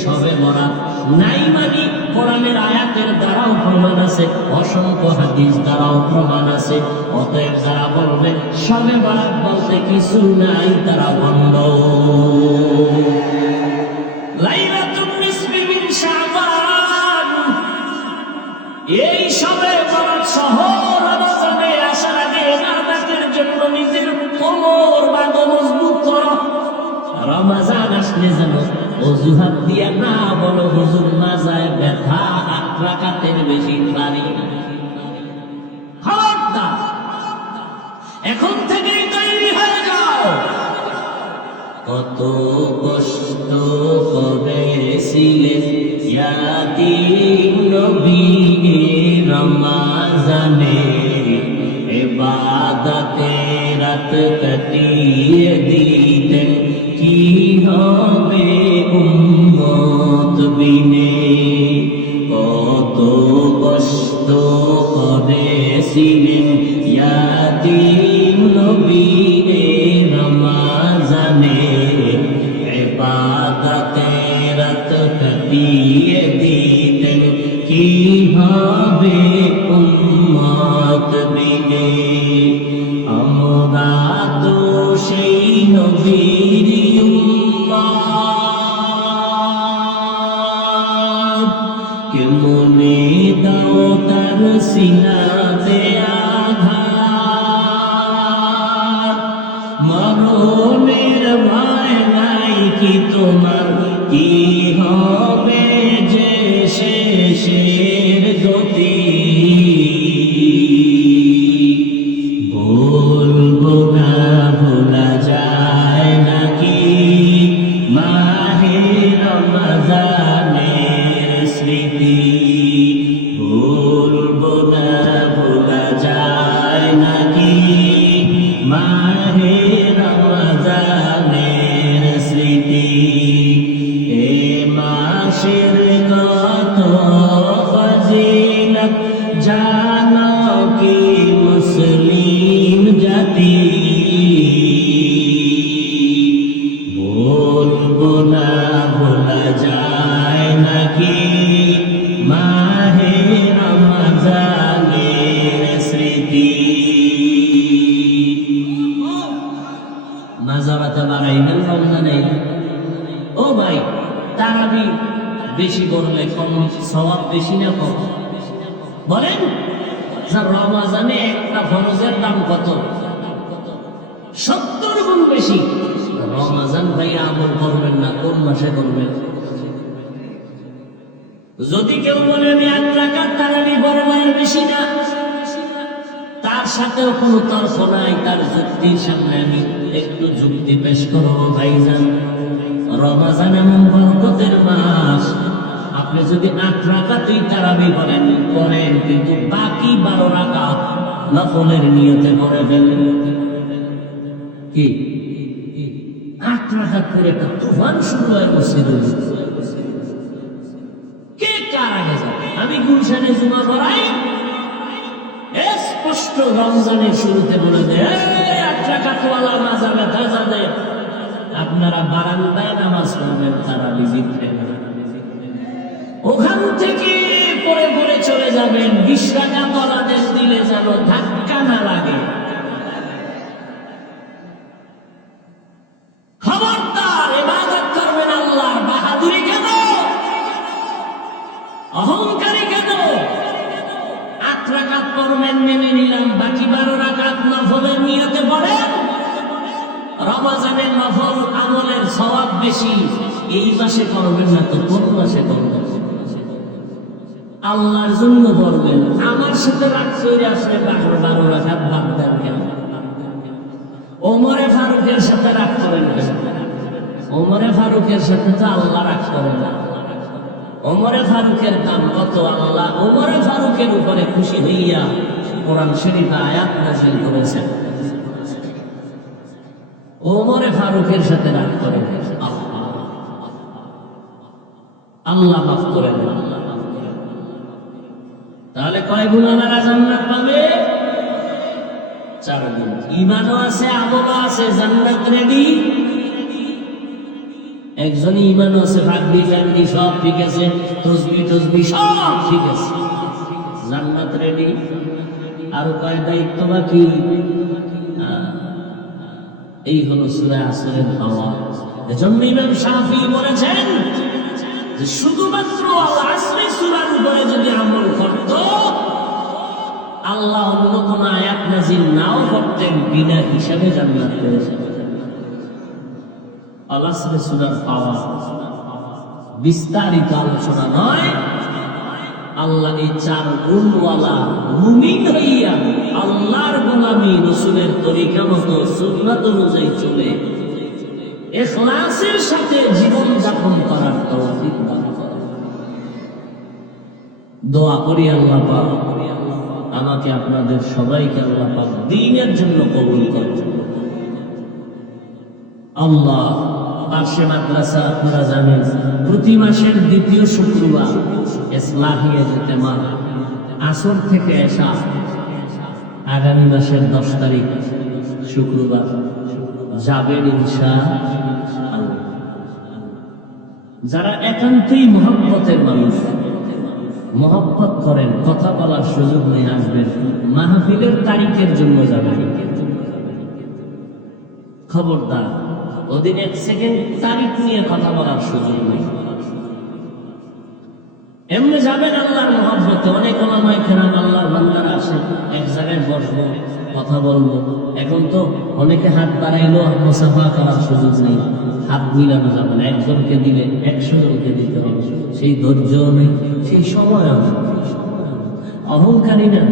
শবে বরাত নাই মানে কোরআনের আয়াতের দ্বারাও প্রমাণ আছে, অসংখ্য হাদিস দ্বারাও প্রমাণ আছে। অতএব যারা বলবে শবে বরাত বলতে কিছু নাই, তারা বন্ধ। লাইলাতুন নিসফি মিন শাবান, এই শবে বরাত সহ রমজানে আসার আগে ইবাদতের জন্য নিজের কোমর বাঁধো, মজবুত করো। রমজান আসলে যেন অজুহাত দিয়া না বলো হুজুর মাজায় ব্যথা, 8 রাকাতের বেশি পারি না। খবরদার, এখন থেকেই তৈরি হয়ে যাও। কত কষ্ট করেছিলেন ইয়াতিম নবী রমজানে, ইবাদতে রাত কাটিয়ে দিতেন, কি হবে উম্মত বিনে। কত কষ্ট করেছিলেন ইয়াতিম নবী রমজানে, ইবাদতে রাত কাটিয়ে দিতেন, কি হবে উম্মত বিনে। আমরা তো সেই নবীর উম্মত, কেমনে দাও তার সিনাতে আঘাত। মরণের ভয় নাই কি তোমার, কি হবে যে শেষের গতি। বলবো না ভোলা যায় নাকি মাহে রমজানের স্মৃতি। বলবো না ভোলা যায় নাকি মা মাজারাতে বাড়াইবেন রমজানে। ও ভাই, তারাবি বেশি করলে কম সওয়াব বেশি না কম? বলেন। রমজানে একটা ফরজের দাম কত? 70 গুণ বেশি। রমজান ভাই আমল করবেন না, কোন মাসে করবেন? যদি কেউ বলে আমি 1 রাকাত তারাবি পড়ব এর বেশি না, তার সাথেও কোনো তর্ক নাই। তার যুক্তির সামনে আমি একটু যুক্তি পেশ করবো। ভাইজান, রমজান এমন বরকতের মাস, আপনি যদি 8 রাকাতই তারাবি করেন, কিন্তু বাকি 12 রাকাত নফলের নিয়তে করে ফেলেন। কি 8 রাকাত করে একটা তুফান শুরু হয় মসজিদে। কে কার আগে যাবে? আমি গুলশানে জুমা পড়াই, স্পষ্ট রমজানের শুরুতে বলে দেয় 8 রাকাতওয়ালা মাযা ব্যথা যাবে, আপনারা বারান্দায় নামাজ পড়বেন তারাবি জিতবে না। ওখান থেকে পরে পরে চলে যাবেন, 20 রাকাতওয়ালাদের দিলে যেন ধাক্কা না লাগে। খবরদার, ইবাদত করবেন আল্লাহর। বাহাদুরি কেন? অহংকারী কেন? 8 রাকাত পড়বেন মেনে নিলাম, বাকি 12 রাকাত নফলের নিয়তে পড়েন। রমজানের নফল আমলের সওয়াব বেশি। এই মাসে করবেন না তো কোন মাসে করবেন? আল্লাহর জন্য করবেন। আমার সাথে রাগ করে আসলে 12 রাকাত বাদ দেন কেন? ওমরে ফারুকের সাথে রাগ করেন কেন? ওমরে ফারুকের সাথে তো আল্লাহ রাগ করেন না। ওমরে ফারুকের দাম কত? আল্লাহ ওমরে ফারুকের উপরে খুশি হইয়া কোরআন শরীফে আয়াত নাযিল করেছেন। ওমরে ফারুকের সাথে রাগ করেন, আল্লাহ মাফ করেন। তাহলে কয় গুণ আমরা জান্নাত পাবে? 4 গুণ। ঈমানও আছে, আমলও আছে, জান্নাত রেডি। একজনই ঈমানও আছে, ভাগবি জানবি সব ঠিক আছে, তসবিহ সব ঠিক আছে, জান্নাত রেডি। আর কয় দায়িত্ব বাকি? এই হলো সূরা আসরের আওয়াজ। এজন্য ইমাম শাফি বলেছেন যে শুধুমাত্র আল আসরের সূরার উপরে যদি আমল করত, আল্লাহ অন্য কোন আয়াত নাযিল নাও করতেন, বিনা হিসাবে জান্নাত পেয়েছেন। আল আসরের সূরার আওয়াজ বিস্তারিত আলোচনা নয়। আল্লাহ এই 4 গুণওয়ালা মুমিন হইয়া আল্লাহর গোলামি, রাসূলের তরিকা মতো সুন্নাত অনুযায়ী চলে ইখলাসের সাথে জীবন যাপন করার তৌফিক দান করেন। দোয়া করি আল্লাহ পাক আমাকে আপনাদের সবাইকে আল্লাহ পাক দ্বীনের জন্য কবুল করেন। আল্লাহ পাশে মাদ্রাসা, আপনারা জানেন প্রতি মাসের 2য় শুক্রবার ইসলাহিয়া ইজতেমা আসর থেকে এশা, আগামী মাসের 10 তারিখ শুক্রবার যাবেন ইনশাআল্লাহ। যারা একান্তই মহব্বতের মানুষ, মহব্বত করেন, কথা বলার সুযোগ নিয়ে আসবেন, মাহফিলের তারিখের জন্য যাবেন। খবরদার, ওদিন 1 সেকেন্ড তারিখ নিয়ে কথা বলার সুযোগ নেই। এমনি যাবেন আল্লাহর মহব্বতে। অনেক ওলামায়ে কেরাম আল্লাহর বান্দারা আসে, এক জায়গায় বসবো, কথা বলবো। এখন তো অনেকে হাত বাড়াইলো, মুসাফা করার সুযোগ নেই, হাত মিলানো যাবে না। একজনকে দিলে 100 জনকে দিতে হবে, সেই ধৈর্য নেই, সেই সময় নেই। অহংকারী না।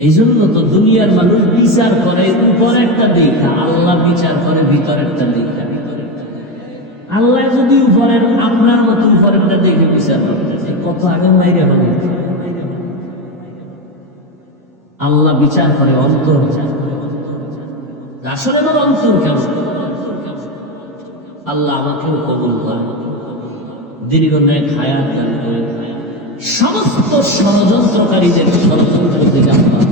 এই জন্য তো দুনিয়ার মানুষ বিচার করে উপরে একটা দেখা, আল্লাহ বিচার করে ভিতরে একটা দেখা। আল্লাহ যদি উপরের আপনার মতো উপরেরটা দেখে বিচার করতেছে, কত আগে মাইরে হবে। আল্লাহ বিচার করে অন্তর, আসলে আমার অন্তর কেমন। আল্লাহ আমাকেও কবুল করে, দীর্ঘ ন্যায় হায়াত দান করে, সমস্ত ষড়যন্ত্রকারীদের ষড়যন্ত্র থেকে আল্লাহ